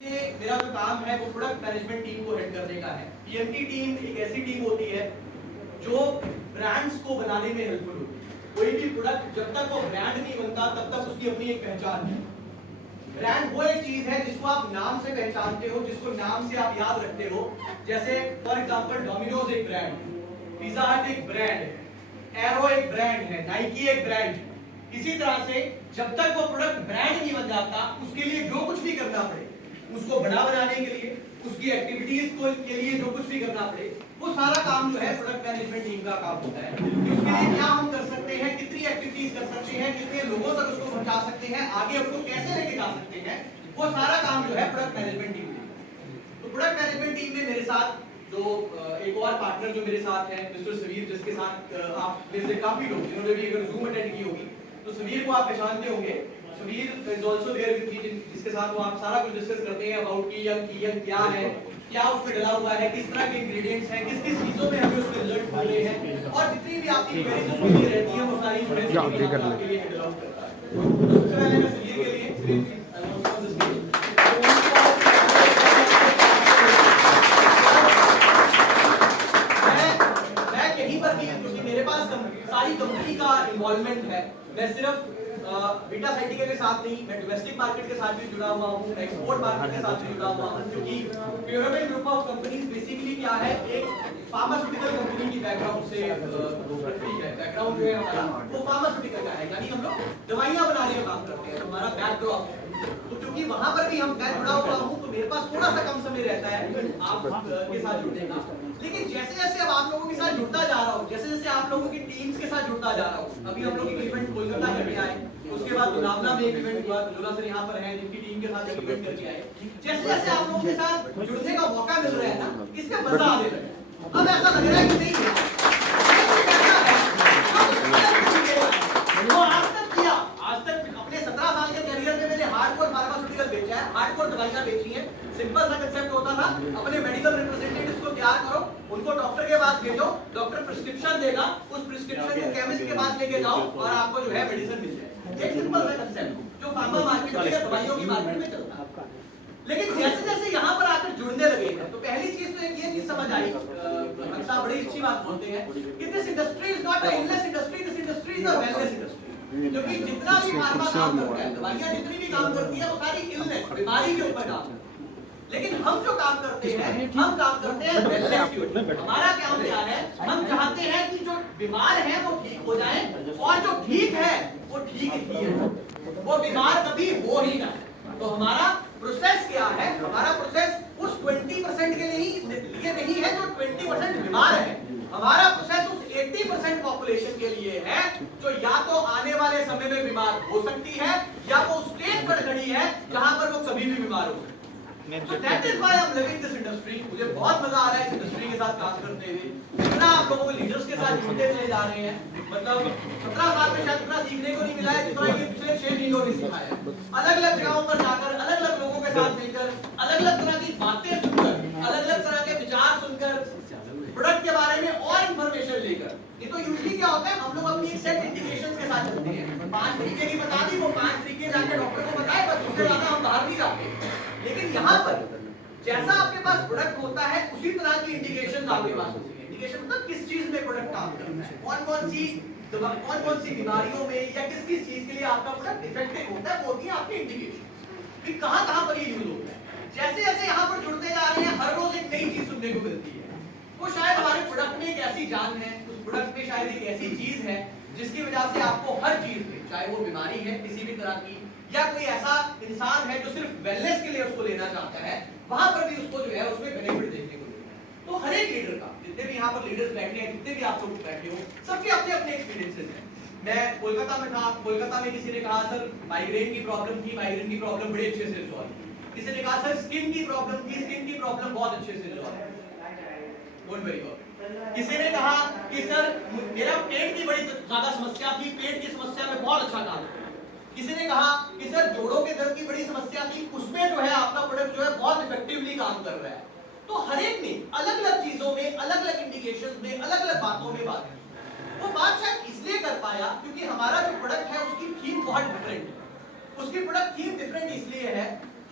मेरा जो काम है वो प्रोडक्ट मैनेजमेंट टीम को हेड करने का है। पीएमटी टीम एक ऐसी टीम होती है जो ब्रांड्स को बनाने में हेल्पफुल होती है। कोई भी प्रोडक्ट जब तक वो ब्रांड नहीं बनता तब तक उसकी अपनी एक पहचान है। ब्रांड वो एक चीज है जिसको आप नाम से पहचानते हो, जिसको नाम से आप याद रखते हो। जैसे फॉर एग्जांपल डोमिनोज एक ब्रांड है, पिज्जा हट एक ब्रांड है, एरो एक ब्रांड है, नाइकी एक ब्रांड है। इसी तरह से जब तक वो प्रोडक्ट ब्रांड नहीं बन जाता उसके लिए जो कुछ भी करना पड़े, उसको बड़ा बनाने के लिए, उसकी एक्टिविटीज को के लिए जो कुछ भी करना पड़े, वो सारा काम जो है प्रोडक्ट मैनेजमेंट टीम का काम होता है। कि उसके लिए क्या हम कर सकते हैं, कितनी एक्टिविटीज कर सकते हैं, कितने लोगों तक उसको पहुंचा सकते हैं, आगे उसको कैसे लेके जा सकते हैं, वो सारा काम जो है प्रोडक्ट मैनेजमेंट टीम में। तो प्रोडक्ट मैनेजमेंट टीम में मेरे साथ जो एक और पार्टनर जो मेरे साथ है मिस्टर सवीर, जिसके साथ आप में से काफी लोग जिन्होंने भी अगर जूम अटेंड की होगी तो सवीर को आप पहचानते होंगे। Saveer is also there with me, जिसके साथ वो आप सारा कुछ डिस्कस करते हैं अबाउट की क्या है, क्या उसमें डला हुआ है, किस तरह के इंग्रेडिएंट्स हैं, किस किस चीजों में हमें उसके रिजल्ट मिले हैं, और जितनी भी आपकी क्वेरीज उसमें भी रहती है वो सारी क्वेरीज आपके लिए हैंडल आउट करता है। तो सबसे पहले मैं सवीर के लिए मेरे पास सारी कंपनी का इन्वॉल्वमेंट है। मैं सिर्फ बीटा साइटिका के साथ नहीं, मैं डोमेस्टिक मार्केट के साथ भी जुड़ा हुआ हूँ, एक्सपोर्ट मार्केट के साथ भी जुड़ा हुआ हूँ, क्योंकि प्योरामेड ग्रुप ऑफ कंपनीज बेसिकली क्या है, एक फार्मास्यूटिकल कंपनी की बैकग्राउंड से बैकग्राउंड जो है हमारा वो फार्मास्यूटिकल का है, यानी हम लोग दवाइयाँ बनाने का काम करते हैं, हमारा बैकड्रॉप है। तो क्योंकि वहां पर भी मैं जुड़ा हुआ हूँ तो मेरे पास थोड़ा सा कम समय रहता है आप के साथ जुड़ने का। लेकिन जैसे जैसे अब आप लोगों के साथ जुड़ता जा रहा हूँ, जैसे जैसे आप लोगों की टीम्स के साथ जुड़ता जा रहा हूँ, अभी हम लोग एक इवेंट कोलकाता करके आए, उसके बाद गुलाबना में एक इवेंट हुआ, जोला सर यहाँ पर हैं जिनकी टीम के साथ एक इवेंट करके आए। जैसे जैसे आप लोगों के साथ जुड़ने का मौका मिल रहा है ना, इसका मजा आने लगा। अब ऐसा लग रहा है कि नहीं वो आज तक अपने 17 साल के करियर में मैंने हार्डकोर फार्मास्यूटिकल बेचा है, हार्डकोर दवाइयां बेची हैं। सिंपल सा कंसेप्ट होता था, अपने मेडिकल रिप्रेजेंटेटिव्स को तैयार करो, उनको डॉक्टर के पास भेजो, डॉक्टर प्रिस्क्रिप्शन देगा, उस प्रिस्क्रिप्शन को केमिस्ट के पास लेके जाओ और आपको जो है मेडिसिन मिल जाए। एक सिंपल सा कंसेप्ट जो फार्मा मार्केट में या दवाइयों की मार्केट में चलता है। लेकिन जैसे जैसे यहाँ पर आकर जुड़ने लगे हैं तो पहली चीज तो एक ये चीज समझ आई, अच्छा बड़ी अच्छी बात बोलते हैं कि this industry is not a illness industry, this industry is a wellness industry. क्योंकि जितना भी फार्मा काम करता है, दवाइयां जितनी भी काम करती है वो सारी इलनेस, बीमारी के ऊपर काम करती है। लेकिन हम जो काम करते हैं, हम काम करते हैं वेलनेस के ऊपर। हमारा काम क्या है, हम चाहते हैं कि जो बीमार है वो ठीक हो जाए और जो ठीक है वो ठीक ही है, वो बीमार कभी हो ही ना। तो हमारा प्रोसेस क्या है, हमारा प्रोसेस उस 20% के लिए नहीं है जो 20% बीमार है। हमारा प्रोसेस उस 80% पॉपुलेशन के लिए है जो या तो आने वाले समय में बीमार हो सकती है या वो स्टेज पर खड़ी है जहां पर वो कभी भी बीमार हो सकती है। So that is why I'm living this industry। मुझे बहुत मजा आ रहा है इस इंडस्ट्री के साथ काम करते हुए। इतना आप लोगों को लीडर्स के साथ जुड़ते चले जा रहे हैं, मतलब 17 साल में शायद इतना सीखने को नहीं मिला है जितना कि पिछले 6 महीनों में सीखा है। अलग-अलग जगहों पर जाकर, अलग-अलग लोगों के साथ मिलकर, अलग-अलग तरह की बातें सुनकर, अलग-अलग तरह के विचार सुनकर, प्रोडक्ट के बारे में और इंफॉर्मेशन लेकर। ये तो यूजुअली क्या होता है, हम लोग अपनी एक सेट इंडिकेशंस के साथ चलते हैं। 5 तरीके की बता दी, वो 5 तरीके जाके डॉक्टर को बताए, बस उससे ज्यादा हम बाहर नहीं जाते। लेकिन यहाँ पर जैसा आपके पास प्रोडक्ट होता है उसी तरह की इंडिकेशंस आपके पास होती है। इंडिकेशन मतलब किस चीज में प्रोडक्ट काम करता है, कौन-कौन सी बीमारियों में या किस किस चीज के लिए आपका प्रोडक्ट इफेक्टिव होता है, वो होती है आपकी इंडिकेशन कि कहां-कहां पर ये यूज होता है। जैसे जैसे यहाँ पर जुड़ते जा रहे हैं हर रोज एक नई चीज सुनने को मिलती है। वो शायद हमारे प्रोडक्ट में एक ऐसी जान है, उस प्रोडक्ट में शायद एक ऐसी चीज है जिसकी वजह से आपको हर चीज में, चाहे वो बीमारी है किसी भी तरह की या कोई ऐसा इंसान है जो सिर्फ वेलनेस के लिए उसको लेना चाहता है, वहां पर भी उसको जो है उसमें बेनिफिट देखने को मिलेगा। तो हर एक लीडर का, जितने भी यहाँ पर लीडर्स बैठे हैं, जितने भी आप लोग बैठे हो, सबके अपने अपने एक्सपीरियंसेस हैं। मैं कोलकाता में था, कोलकाता में किसी ने कहा सर माइग्रेन की प्रॉब्लम थी, माइग्रेन की प्रॉब्लम बड़े अच्छे से रिजॉल्व हुई। किसी ने कहा सर स्किन की प्रॉब्लम थी, स्किन की प्रॉब्लम बहुत अच्छे से रिजॉल्व हुई। Don't worry about it. किसी ने कहा कि सर मेरा पेट की बड़ी ज्यादा समस्या थी, पेट की समस्या में बहुत अच्छा काम किया। किसी ने कहा कि सर जोड़ों के दर्द की बड़ी समस्या थी, उसमें जो है आपका प्रोडक्ट जो है बहुत इफेक्टिवली काम कर रहा है। तो हर एक ने अलग-अलग चीजों में, अलग-अलग इंडिकेशंस में, अलग-अलग बातों में बात की। वो बात शायद इसलिए कर पाया क्योंकि हमारा जो प्रोडक्ट है उसकी थीम बहुत डिफरेंट है। उसकी प्रोडक्ट थीम डिफरेंट इसलिए है,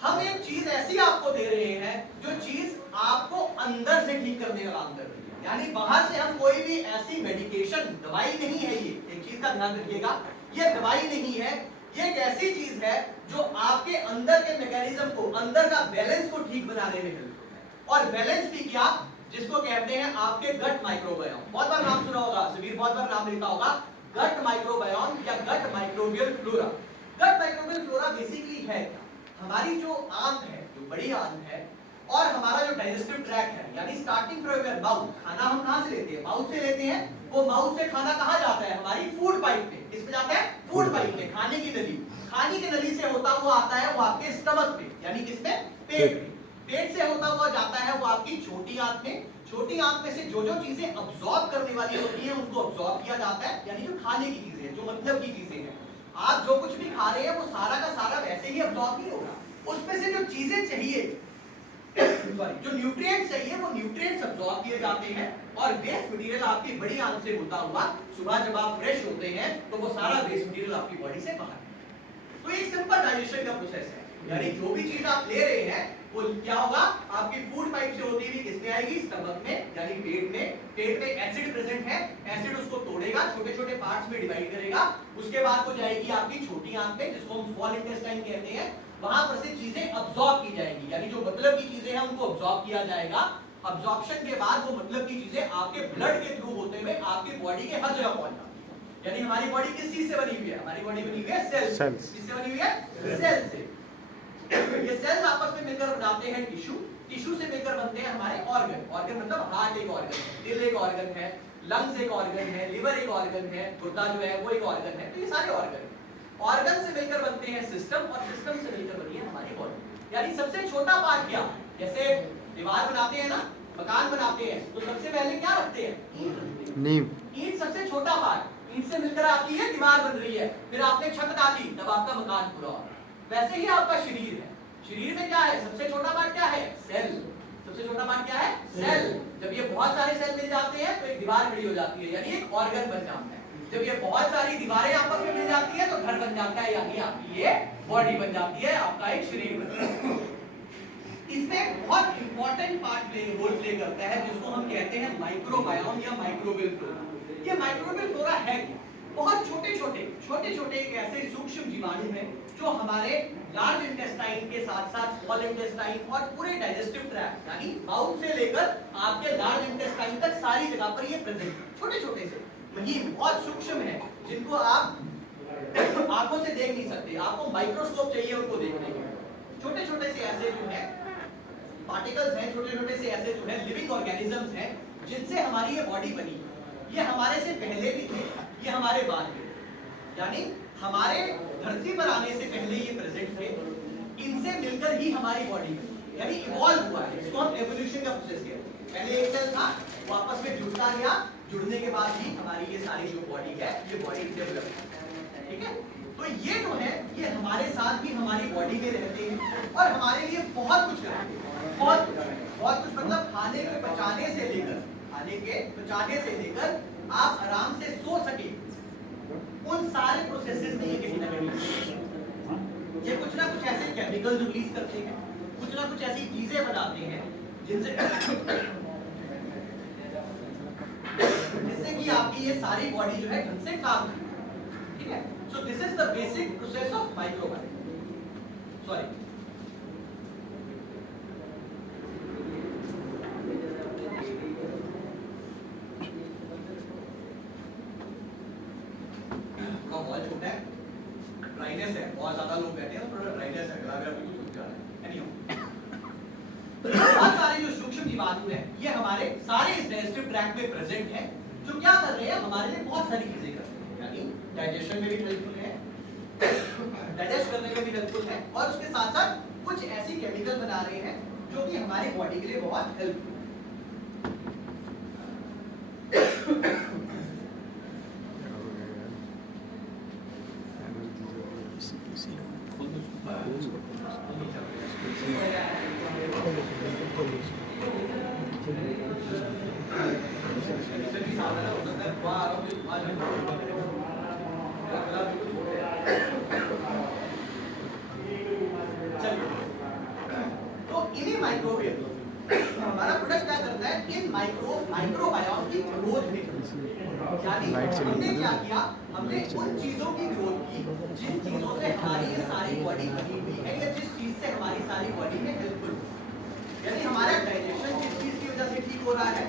हम एक चीज ऐसी आपको दे रहे हैं जो चीज आपको अंदर से ठीक करने का काम कर रही है, यानी बाहर से हम कोई भी ऐसी मेडिकेशन, दवाई नहीं है, ये एक चीज का ध्यान रखिएगा, ये दवाई नहीं है, ये एक ऐसी चीज है जो आपके अंदर के मैकेनिज्म को, अंदर का बैलेंस को ठीक बनाने में हेल्प करता है। और बैलेंस भी क्या, जिसको कहते हैं आपके गट माइक्रोबायोम। बहुत बार नाम सुना होगा, सुबीर बहुत बार नाम लेता होगा, गट माइक्रोबायोम या गट माइक्रोबियल फ्लोरा। गट माइक्रोबियल फ्लोरा बेसिकली है क्या, हमारी जो आंत है, जो बड़ी आंत है, और हमारा जो डाइजेस्टिव ट्रैक्ट है, यानी स्टार्टिंग फ्रॉम योर माउथ, खाना हम कहां से लेते हैं, माउथ से लेते हैं, वो माउथ से खाना कहां जाता है, हमारी फूड पाइप में। किस पे जाता है, फूड पाइप में, खाने की नली। खाने की नली से होता हुआ आता है वो आपके स्टमक पे, यानी किसमें, पेट में। पेट से होता हुआ जाता है वो आपकी छोटी आंत में। छोटी आंत में से जो जो चीजें अब्सॉर्ब करने वाली होती हैं उनको अब्सॉर्ब किया जाता है, यानी जो खाने की चीजें, जो मतलब की चीजें हैं। आप जो कुछ भी खा रहे हैं वो सारा का सारा वैसे ही अब्सॉर्ब नहीं होगा, उसमें से जो चीजें चाहिए, जो न्यूट्रिएंट्स चाहिए, वो न्यूट्रिएंट्स अब्सॉर्ब किए जाते हैं और वेस्ट मटेरियल आपकी बड़ी आंत से होता हुआ सुबह जब आप फ्रेश होते हैं तो वो सारा वेस्ट मटेरियल आपकी बॉडी से बाहर है। तो एक सिंपल डाइजेशन का प्रोसेस है, यानी जो भी चीज आप ले रहे हैं वो क्या होगा, आपकी फूड पाइप से होती हुई किसमें आएगी, स्टमक में, यानी पेट में। पेट में एसिड प्रेजेंट है, एसिड उसको तोड़ेगा, छोटे छोटे पार्ट्स में डिवाइड करेगा, उसके बाद वो जाएगी आपकी छोटी आंत में, जिसको हम स्मॉल इंटेस्टाइन कहते हैं। वहां पर से चीजें अब्सॉर्ब की जाएंगी, यानी जो मतलब की चीजें हैं उनको अब्सॉर्ब किया जाएगा। अब्सॉर्प्शन के बाद वो मतलब की चीजें आपके ब्लड के थ्रू होते हुए आपकी बॉडी के हर जगह पहुंच जाती है। यानी हमारी बॉडी किस चीज से बनी हुई है, हमारी बॉडी बनी हुई है सेल्स। किससे बनी हुई है, सेल से। ये सेल्स आपस में मिलकर बनाते हैं टिश्यू, टिश्यू से मिलकर बनते हैं हमारे ऑर्गन। ऑर्गन मतलब हार्ट एक ऑर्गन है, दिल एक ऑर्गन है, लंग्स एक ऑर्गन है, लिवर एक ऑर्गन है, गुर्दा जो है वो एक ऑर्गन है। तो ये सारे ऑर्गन हैं। ऑर्गन से मिलकर बनते हैं सिस्टम, और सिस्टम से मिलकर बनी है हमारी बॉडी। यानी सबसे छोटा पार्ट क्या, जैसे दीवार बनाते हैं ना, मकान बनाते हैं, तो सबसे पहले क्या रखते हैं, ईंट रखते हैं। नींव। ईंट सबसे छोटा पार्ट, ईंट से मिलकर आपकी ये दीवार बन रही है, फिर आपने छत डाली, तब आपका मकान पूरा होगा। वैसे ही आपका शरीर है, शरीर में क्या है, सबसे छोटा पार्ट क्या है, सेल। सबसे छोटा पार्ट क्या है, सेल। जब ये बहुत सारे सेल मिल जाते हैं तो एक दीवार खड़ी हो जाती है, यानी एक ऑर्गन बन जाता है। जब ये बहुत सारी दीवारें आपस में मिल जाती है तो घर बन जाता है, यानी आपकी ये बॉडी बन जाती है, आपका एक शरीर बन जाता है। इसमें एक बहुत इंपॉर्टेंट पार्ट रोल प्ले करता है, जिसको हम कहते हैं माइक्रोबायोम या माइक्रोबियल फ्लोरा। ये माइक्रोबियल फ्लोरा है क्या, बहुत छोटे छोटे एक ऐसे सूक्ष्म जीवाणु हैं जो हमारे लार्ज इंटेस्टाइन के साथ साथ स्मॉल इंटेस्टाइन और पूरे डाइजेस्टिव ट्रैक्ट, यानी माउथ से लेकर आपके लार्ज इंटेस्टाइन तक सारी जगह पर ये प्रेजेंट है। छोटे छोटे से महीन, बहुत सूक्ष्म है, जिनको आप आंखों से देख नहीं सकते, आपको माइक्रोस्कोप चाहिए उनको देखने के लिए। छोटे छोटे से ऐसे जो है पार्टिकल्स हैं, छोटे छोटे से ऐसे जो है लिविंग ऑर्गेनिजम्स हैं, जिनसे हमारी ये बॉडी बनी। ये हमारे से पहले भी थे, ये हमारे बाद में, यानी हमारे धरती पर आने से पहले ये प्रेजेंट थे, इनसे मिलकर ही हमारी बॉडी बनी, यानी इवॉल्व हुआ है। इसको हम एवोल्यूशन का प्रोसेस कहते हैं। पहले एक सेल था, वापस में जुड़ता गया, जुड़ने के बाद ही हमारी ये सारी जो बॉडी है, ये बॉडी डेवलप है। ठीक है, तो ये जो है ये हमारे साथ भी हमारी बॉडी में रहते हैं और हमारे लिए बहुत कुछ करते हैं, बहुत कुछ मतलब खाने के पचाने से लेकर आप आराम से सो सके, उन सारे प्रोसेसेस में ये कहीं ना कहीं ये कुछ ना कुछ ऐसे केमिकल्स रिलीज करते हैं, कुछ ना कुछ ऐसी चीजें बनाते हैं जिससे कि आपकी ये सारी बॉडी जो है ढंग से काम करे। ठीक है, so this is the basic process of microbiome. Sorry, बहुत छोटा है, ड्राइनेस है, बहुत ज्यादा लोग बैठे हैं, थोड़ा ड्राइनेस है, गला मेरा बिल्कुल सूख जा रहा है। बहुत सारे जो सूक्ष्म जीवाणु हैं ये हमारे सारे इस डाइजेस्टिव ट्रैक्ट में प्रेजेंट हैं, जो क्या कर रहे हैं, हमारे लिए बहुत सारी चीजें कर रहे हैं, यानी डाइजेशन में भी हेल्पफुल है, डाइजेस्ट करने में भी हेल्पफुल है, और उसके साथ साथ कुछ ऐसी केमिकल बना रहे हैं जो कि हमारी बॉडी के लिए बहुत हेल्पफुल है। इन्हीं माइक्रोवेव हमारा प्रोडक्ट क्या करता है, इन माइक्रोबायोम की ग्रोथ में, यानी हमने क्या किया, हमने उन चीजों की ग्रोथ की जिन चीजों से हमारी ये सारी बॉडी बनी हुई है या जिस चीज से हमारी सारी बॉडी में हेल्पफुल, यानी हमारा डाइजेशन जिस चीज की वजह से ठीक हो रहा है,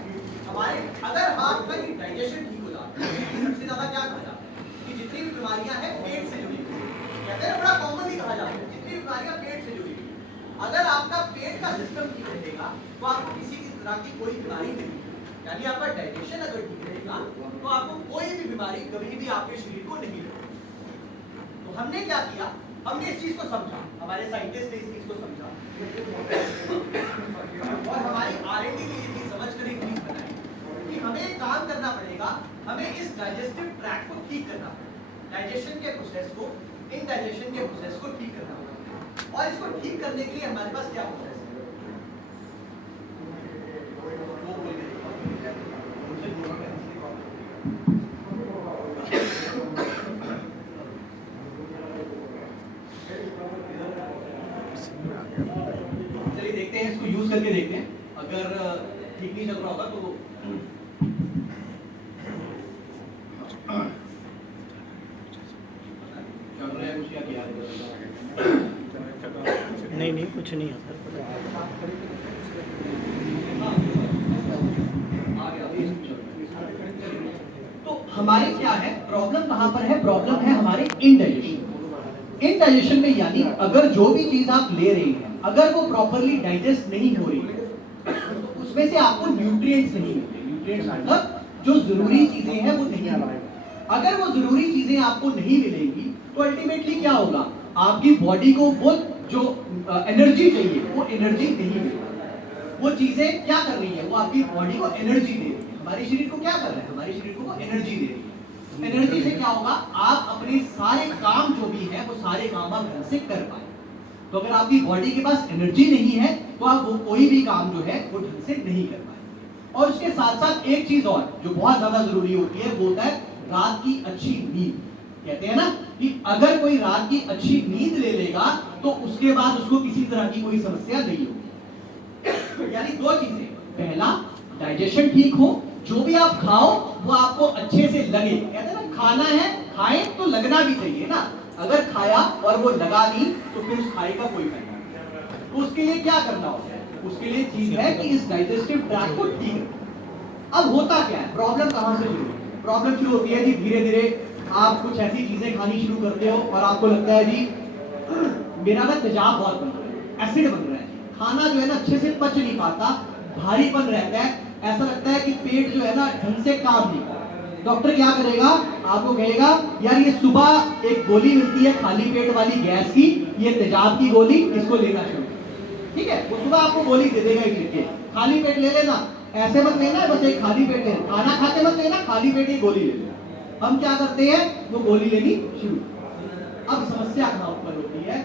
हमारे अगर आपका ये डाइजेशन ठीक हो जाता है, सबसे ज्यादा क्या कहा जाता है कि जितनी भी बीमारियां हैं पेट से जुड़ी हुई, कहते हैं बड़ा कॉमनली कहा जाता है जितनी बीमारियां पेट से जुड़ी हुई, अगर आपका पेट का सिस्टम ठीक रहेगा तो आपको किसी की तरह की कोई बीमारी नहीं, यानी आपका डाइजेशन अगर ठीक रहेगा तो आपको कोई भी बीमारी कभी भी आपके शरीर को नहीं लगेगी। तो हमने क्या किया, हमने इस चीज को समझा, हमारे साइंटिस्ट ने इस चीज को समझा और हमारी R&D के लिए भी समझ कर एक चीज बनाई कि हमें एक काम करना पड़ेगा, हमें इस डाइजेस्टिव ट्रैक्ट को ठीक करना पड़ेगा, डाइजेशन के प्रोसेस को, इनडाइजेशन के प्रोसेस को ठीक करना पड़ेगा। और इसको ठीक करने के लिए हमारे पास क्या प्रोसेस है, चलिए देखते हैं, इसको यूज करके देखते हैं, अगर ठीक नहीं चल रहा होगा तो चल रहा है कुछ या क्या नहीं कुछ नहीं है सर। तो हमारे क्या है प्रॉब्लम, कहां पर है प्रॉब्लम, है हमारे इनडाइजेशन। इनडाइजेशन में यानी अगर जो भी चीज आप ले रहे हैं अगर वो प्रॉपरली डाइजेस्ट नहीं हो रही तो उसमें से आपको न्यूट्रिएंट्स नहीं मिलते, न्यूट्रिएंट्स मतलब जो जरूरी चीजें हैं वो नहीं मिलेंगी। अगर वो जरूरी चीजें आपको नहीं मिलेंगी तो अल्टीमेटली क्या होगा, आपकी बॉडी को वो जो एनर्जी चाहिए वो एनर्जी नहीं मिलेगी। वो चीजें क्या कर रही है, वो आपकी बॉडी को एनर्जी दे रही है, हमारे शरीर को क्या कर रहा है, हमारे शरीर को एनर्जी दे रही है। एनर्जी से क्या होगा, आप अपने सारे काम जो भी है वो सारे काम आप ढंग से कर पाए। तो अगर आपकी बॉडी के पास एनर्जी नहीं है तो आप वो कोई भी काम जो है वो ढंग से नहीं कर पाए। और उसके साथ साथ एक चीज और जो बहुत ज्यादा जरूरी होती है वो होता है रात की अच्छी नींद। कहते हैं ना कि अगर कोई रात की अच्छी नींद ले लेगा तो उसके बाद उसको किसी तरह की कोई समस्या नहीं होगी। यानी दो चीजें, पहला डाइजेशन ठीक हो, जो भी आप खाओ वो आपको अच्छे से लगे। कहते हैं ना खाना है खाए तो लगना भी चाहिए ना, अगर खाया और वो लगा नहीं तो फिर उस खाए का कोई फायदा नहीं। तो उसके लिए क्या करना होता है, उसके लिए चीज है कि इस डाइजेस्टिव ट्रैक्ट को ठीक रखें। अब होता क्या है, प्रॉब्लम कहां से शुरू होती है, प्रॉब्लम शुरू होती है जी धीरे धीरे आप कुछ ऐसी चीजें खानी शुरू करते हो और आपको लगता है जी मेरा ना तेजाब बहुत बन रहा है, एसिड बन रहा है, खाना जो है ना अच्छे से पच नहीं पाता, भारीपन रहता है, ऐसा लगता है कि पेट जो है ना ढंग से काम नहीं कर रहा। डॉक्टर क्या करेगा, आपको कहेगा यार ये सुबह एक गोली मिलती है खाली पेट वाली गैस की, ये तेजाब की गोली, इसको लेना शुरू, ठीक है। वो सुबह आपको गोली दे देगा एक लिख के, खाली पेट ले लेना, ऐसे मत लेना है बस एक खाली पेट लेना, खाना खाते मत लेना, खाली पेट की गोली ले लेना। हम क्या करते हैं, वो गोली लेनी शुरू। अब समस्या कहां उत्पन्न होती है,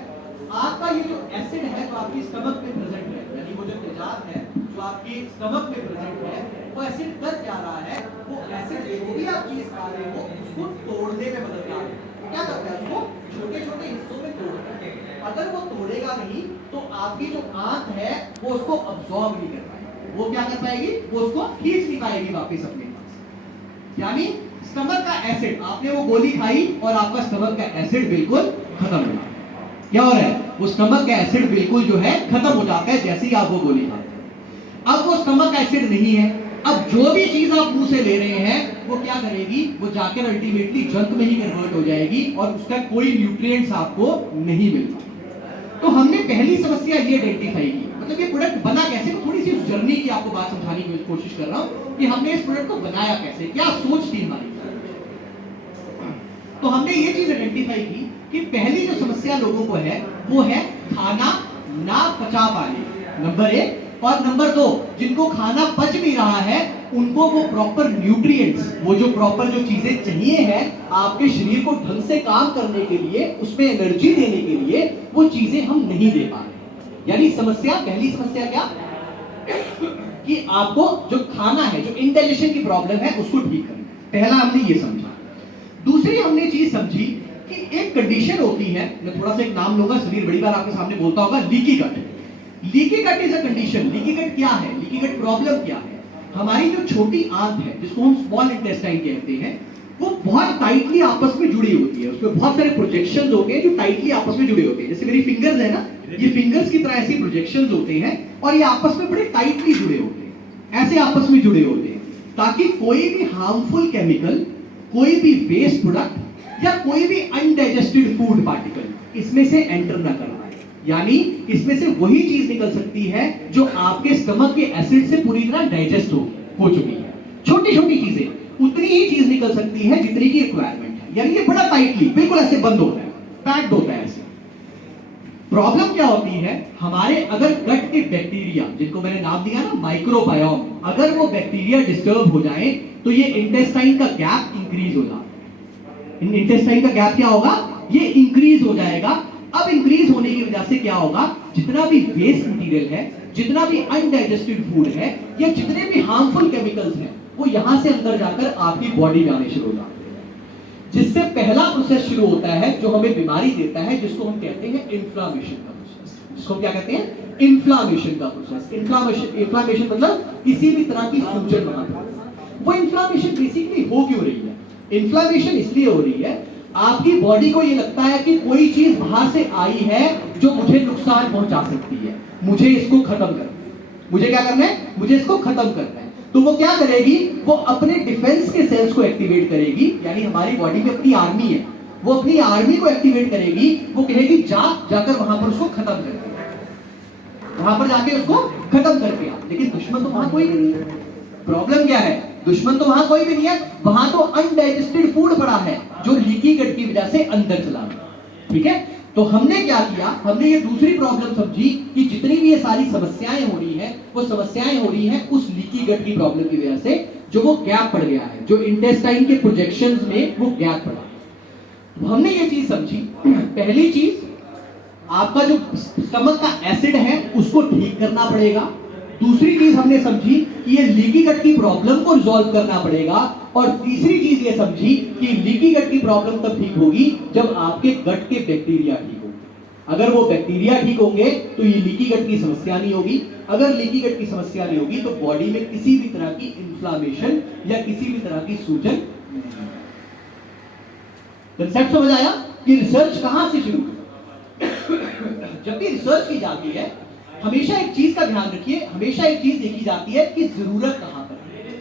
आपका ये जो एसिड है जो आपकी स्टमक में प्रेजेंट है, यानी वो जो तेजाब है जो आपकी स्टमक में प्रेजेंट है, वो एसिड कर क्या रहा है, वो एसिड जो भी आप चीज खा रहे हो उसको तोड़ने में मदद कर रहा है। क्या करता है, उसको छोटे छोटे हिस्सों में तोड़ता है। अगर वो तोड़ेगा नहीं तो आपकी जो आंत है वो उसको अब्सॉर्ब नहीं कर पाएगी, वो क्या कर पाएगी, वो उसको खींच नहीं पाएगी वापस अपने पास। यानी स्टमक का एसिड, आपने वो गोली खाई और आपका स्टमक का एसिड बिल्कुल खत्म हो गया। क्या हो रहा है, वो स्टमक का एसिड बिल्कुल जो है खत्म हो जाता है जैसे ही आप वो गोली खाते हैं। अब वो स्टमक का एसिड नहीं है, अब जो भी चीज आप मुंह से ले रहे हैं वो क्या करेगी, वो जाकर अल्टीमेटली जंत में ही कन्वर्ट हो जाएगी और उसका कोई न्यूट्रिएंट्स आपको नहीं मिलता। तो हमने पहली समस्या ये आइडेंटिफाई की, मतलब ये प्रोडक्ट बना कैसे, तो थोड़ी सी उस जर्नी की आपको बात समझाने की कोशिश कर रहा हूं कि हमने इस प्रोडक्ट को बनाया कैसे, क्या सोच थी हमारी। तो हमने ये चीज आइडेंटिफाई की कि पहली जो समस्या लोगों को है वो है खाना ना पचा पाने, नंबर 1, और नंबर 2 जिनको खाना पच भी रहा है उनको वो प्रॉपर न्यूट्रिएंट्स, वो जो प्रॉपर जो चीजें चाहिए हैं आपके शरीर को ढंग से काम करने के लिए, उसमें एनर्जी देने के लिए, वो चीजें हम नहीं दे पा रहे। यानी समस्या, पहली समस्या क्या कि आपको जो खाना है, जो इंडाइजेशन की प्रॉब्लम है उसको ठीक करना, पहला हमने ये समझा। दूसरी हमने चीज समझी कि एक कंडीशन होती है, मैं थोड़ा सा एक नाम लूंगा, शरीर बड़ी बार आपके सामने बोलता होगा, leaky gut. Leaky gut is a condition. Leaky gut क्या है? लीकी गट प्रॉब्लम क्या है? हमारी जो छोटी आंत है जिसको हम स्मॉल इंटेस्टाइन कहते हैं, वो बहुत टाइटली आपस में जुड़ी होती है। उसमें बहुत सारे प्रोजेक्शंस होते हैं जो टाइटली आपस में जुड़े होते हैं। जैसे मेरी फिंगर्स है ना, ये फिंगर्स की तरह ऐसे प्रोजेक्शंस होते हैं और ये आपस में बड़े टाइटली जुड़े होते हैं, ऐसे आपस में जुड़े होते हैं, ताकि कोई भी हार्मफुल केमिकल, कोई भी वेस्ट प्रोडक्ट या कोई भी अनडाइजेस्टेड फूड पार्टिकल इसमें से एंटर ना कर पाए। यानी इसमें से वही चीज निकल सकती है जो आपके स्टमक के एसिड से पूरी तरह डाइजेस्ट हो चुकी है। छोटी छोटी चीजें उतनी ही चीज निकल सकती है जितनी की रिक्वायरमेंट है। यानी ये बड़ा टाइटली बिल्कुल ऐसे बंद होता है, पैक्ड होता है ऐसे। प्रॉब्लम क्या होती है? हमारे अगर गट के बैक्टीरिया, जिनको मैंने नाम दिया ना माइक्रोबायोम, अगर वो बैक्टीरिया डिस्टर्ब हो जाए तो ये इंटेस्टाइन का गैप इंक्रीज हो जाता है। इंटेस्टाइन का गैप क्या होगा? ये इंक्रीज हो जाएगा। अब इंक्रीज होने की वजह से क्या होगा? जितना भी वेस्ट मटेरियल है, जितना भी अनडाइजेस्टेड फूड है, या जितने भी हार्मफुल केमिकल्स हैं, वो यहां से अंदर जाकर आपकी बॉडी में आने शुरू हो जाते हैं। जिससे पहला प्रोसेस शुरू होता है जो हमें बीमारी देता है, जिसको हम कहते हैं इन्फ्लामेशन का प्रोसेस। जिसको क्या कहते हैं? इन्फ्लामेशन का प्रोसेस। इन्फ्लामेशन मतलब किसी भी तरह की सूजन वहां। वो इन्फ्लामेशन बेसिकली हो क्यों रही है? इन्फ्लामेशन इसलिए हो रही है, आपकी बॉडी को ये लगता है कि कोई चीज बाहर से आई है जो मुझे नुकसान पहुंचा सकती है, मुझे इसको खत्म करना है। मुझे क्या करना है? मुझे इसको खत्म करना है। तो वो क्या करेगी? वो अपने डिफेंस के सेल्स को एक्टिवेट करेगी। यानी हमारी बॉडी में अपनी आर्मी है, वो अपनी आर्मी को एक्टिवेट करेगी। वो कहेगी जाकर वहां पर उसको खत्म कर दे, वहां पर जाके उसको खत्म करके आ। लेकिन दुश्मन तो वहां कोई भी नहीं है। प्रॉब्लम क्या है? दुश्मन तो वहां कोई भी नहीं है, वहां तो अनडाइजेस्टेड फूड पड़ा है जो लीकी गट की वजह से अंदर चला गया। ठीक है, तो हमने क्या किया? हमने ये दूसरी प्रॉब्लम समझी कि जितनी भी ये सारी समस्याएं हो रही हैं, वो समस्याएं हो रही हैं उस लीकी गट की प्रॉब्लम की वजह से, जो वो गैप पड़ गया है, जो इंटेस्टाइन के प्रोजेक्शंस में वो गैप पड़ा। तो हमने ये चीज समझी, पहली चीज आपका जो स्टमक का एसिड है उसको ठीक करना पड़ेगा। दूसरी चीज हमने समझी कि ये लीकी गट की प्रॉब्लम को रिजॉल्व करना पड़ेगा। और तीसरी चीज ये समझी कि लीकी गट की प्रॉब्लम तब ठीक होगी जब आपके गट के बैक्टीरिया ठीक होंगे। अगर वो बैक्टीरिया ठीक होंगे तो ये लीकी गट की समस्या नहीं होगी। अगर लीकी गट की समस्या नहीं होगी तो बॉडी में किसी भी तरह की इन्फ्लामेशन या किसी भी तरह की सूजन नहीं होगी। कंसेप्ट समझ आया कि रिसर्च कहां से शुरू? जब भी रिसर्च की जाती है, हमेशा एक चीज का ध्यान रखिए, हमेशा एक चीज देखी जाती है कि जरूरत कहां पर है।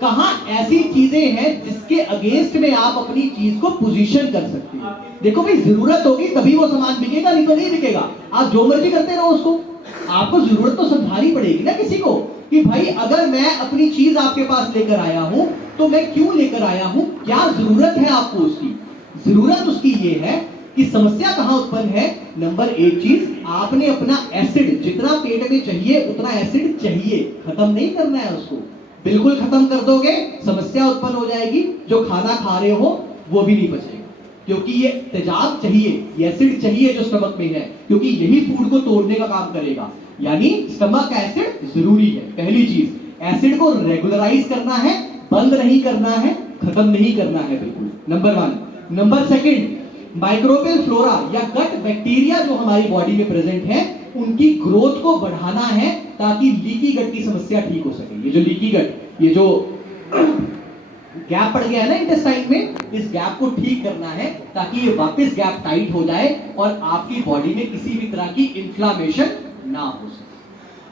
कहां ऐसी चीजें हैं जिसके अगेंस्ट में आप अपनी चीज को पोजीशन कर सकते हैं। देखो भाई, जरूरत होगी तभी वो सामान बिकेगा, नहीं तो नहीं बिकेगा। आप जो मर्जी करते रहो उसको, आपको जरूरत तो समझानी पड़ेगी ना किसी को कि भाई अगर मैं अपनी चीज आपके पास लेकर आया हूं तो मैं क्यों लेकर आया हूं, क्या जरूरत है आपको उसकी। जरूरत उसकी ये है कि समस्या कहां उत्पन्न है। नंबर एक चीज, आपने अपना एसिड जितना पेट में चाहिए उतना एसिड चाहिए, खत्म नहीं करना है उसको। बिल्कुल खत्म कर दोगे समस्या उत्पन्न हो जाएगी, जो खाना खा रहे हो वो भी नहीं बचेगा, क्योंकि ये तेजाब चाहिए, ये एसिड चाहिए जो स्टमक में है, क्योंकि यही फूड को तोड़ने का काम करेगा। यानी स्टमक का एसिड जरूरी है। पहली चीज, एसिड को रेगुलराइज करना है, बंद नहीं करना है, खत्म नहीं करना है बिल्कुल, number one. Number second, microbial flora या गट बैक्टीरिया जो हमारी बॉडी में प्रेजेंट है उनकी ग्रोथ को बढ़ाना है ताकि लीकी गट की समस्या ठीक हो सके। ये जो लीकी गट, ये जो गैप पड़ गया है ना इंटेस्टाइन में, इस गैप को ठीक करना है ताकि ये वापस गैप टाइट हो जाए और आपकी बॉडी में किसी भी तरह की इन्फ्लामेशन ना हो सके।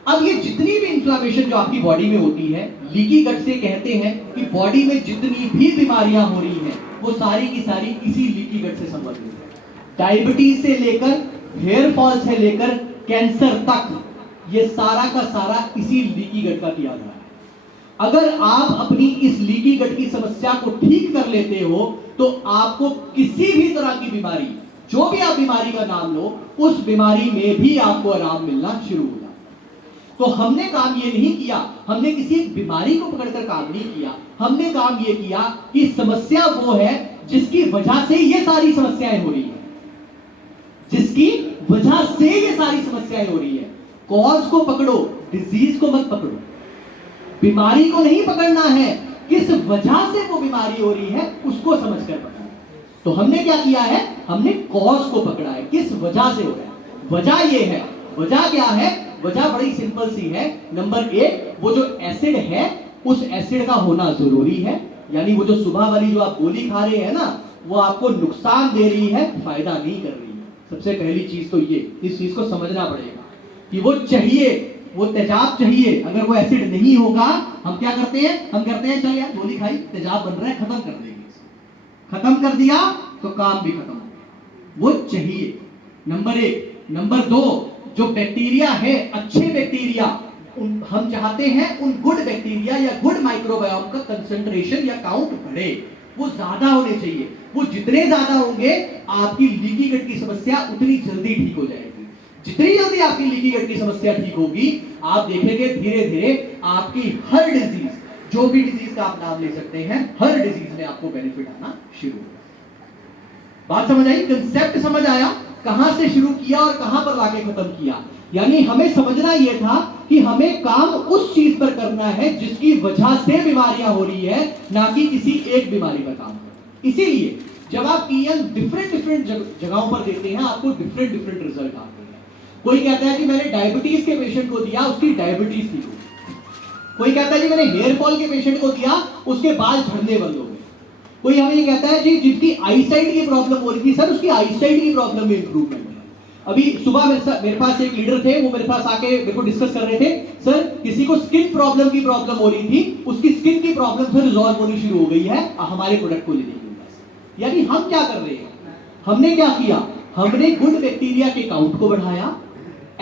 अब ये जितनी भी इन्फ्लामेशन जो आपकी बॉडी में होती है, लीकी गट से कहते हैं कि बॉडी में जितनी भी बीमारियां हो रही हैं वो सारी की सारी इसी लीकी गट से संबंधित है। डायबिटीज से लेकर हेयर फॉल से लेकर कैंसर तक, ये सारा का सारा इसी लीकी गट का किया गया है। अगर आप अपनी इस लीकी गट की समस्या को ठीक कर लेते हो तो आपको किसी भी तरह की बीमारी, जो भी आप बीमारी का नाम लो, उस बीमारी में भी आपको आराम मिलना शुरू हो जाता है। तो हमने काम ये नहीं किया, हमने किसी एक बीमारी को पकड़कर काम नहीं किया, हमने काम ये किया कि समस्या वो है जिसकी वजह से ये सारी समस्याएं हो रही है, जिसकी वजह से ये सारी समस्याएं हो रही है। कॉज को पकड़ो, डिजीज को मत पकड़ो। बीमारी को नहीं पकड़ना है, किस वजह से वो बीमारी हो रही है उसको समझकर पकड़ना। तो हमने क्या किया है? हमने कॉज को पकड़ा है, किस वजह से हो रहा है। वजह ये है, वजह क्या है? वजह बड़ी सिंपल सी है। नंबर एक, वो जो एसिड है उस एसिड का होना जरूरी है, यानी वो जो सुबह वाली जो आप गोली खा रहे हैं ना, वो आपको नुकसान दे रही है, फायदा नहीं कर रही है। सबसे पहली चीज तो ये, इस चीज को समझना पड़ेगा कि वो चाहिए, वो तेजाब चाहिए। अगर वो एसिड नहीं होगा, हम क्या करते हैं, हम कहते हैं चल यार गोली खाई, तेजाब बन रहा है, खत्म कर देंगे। खत्म कर दिया तो काम भी खत्म हो गया। वो चाहिए, नंबर एक। नंबर दो, जो बैक्टीरिया है, अच्छे बैक्टीरिया, हम चाहते हैं उन गुड बैक्टीरिया या गुड माइक्रोबायोम का कंसंट्रेशन या काउंट बढ़े, वो ज्यादा होने चाहिए। वो जितने ज्यादा होंगे, आपकी लीकी गट की समस्या उतनी जल्दी ठीक हो जाएगी। जितनी जल्दी आपकी लीकी गट की समस्या ठीक होगी, आप देखेंगे धीरे धीरे आपकी हर डिजीज, जो भी डिजीज का आप नाम ले सकते हैं, हर डिजीज में आपको बेनिफिट आना शुरू होगा। बात समझ आई? कंसेप्ट समझ आया? कहां से शुरू किया और कहां पर लाके खत्म किया। यानी हमें समझना यह था कि हमें काम उस चीज पर करना है जिसकी वजह से बीमारियां हो रही है, ना कि किसी एक बीमारी पर काम करना। इसीलिए जब आप पीएम डिफरेंट जगहों पर देते हैं, आपको डिफरेंट रिजल्ट आते हैं। कोई कहता है कि मैंने डायबिटीज के पेशेंट को दिया, उसकी डायबिटीज ठीक हो। कोई कहता है जी मैंने हेयर फॉल के पेशेंट को दिया, उसके बाल झड़ने बंद हो गए। कोई हमें ये कहता है जी जिसकी आईसाइट की प्रॉब्लम हो रही थी, सर उसकी आईसाइट की प्रॉब्लम में इंप्रूवमेंट है। अभी सुबह मेरे पास एक लीडर थे, वो मेरे पास आके मेरे को डिस्कस कर रहे थे, सर किसी को स्किन प्रॉब्लम की प्रॉब्लम हो रही थी, उसकी स्किन की प्रॉब्लम से रिजॉल्व होनी शुरू हो गई है हमारे प्रोडक्ट को लेने की वजह से। यानी हम क्या कर रहे हैं, हमने क्या किया, हमने गुड बैक्टीरिया के काउंट को बढ़ाया,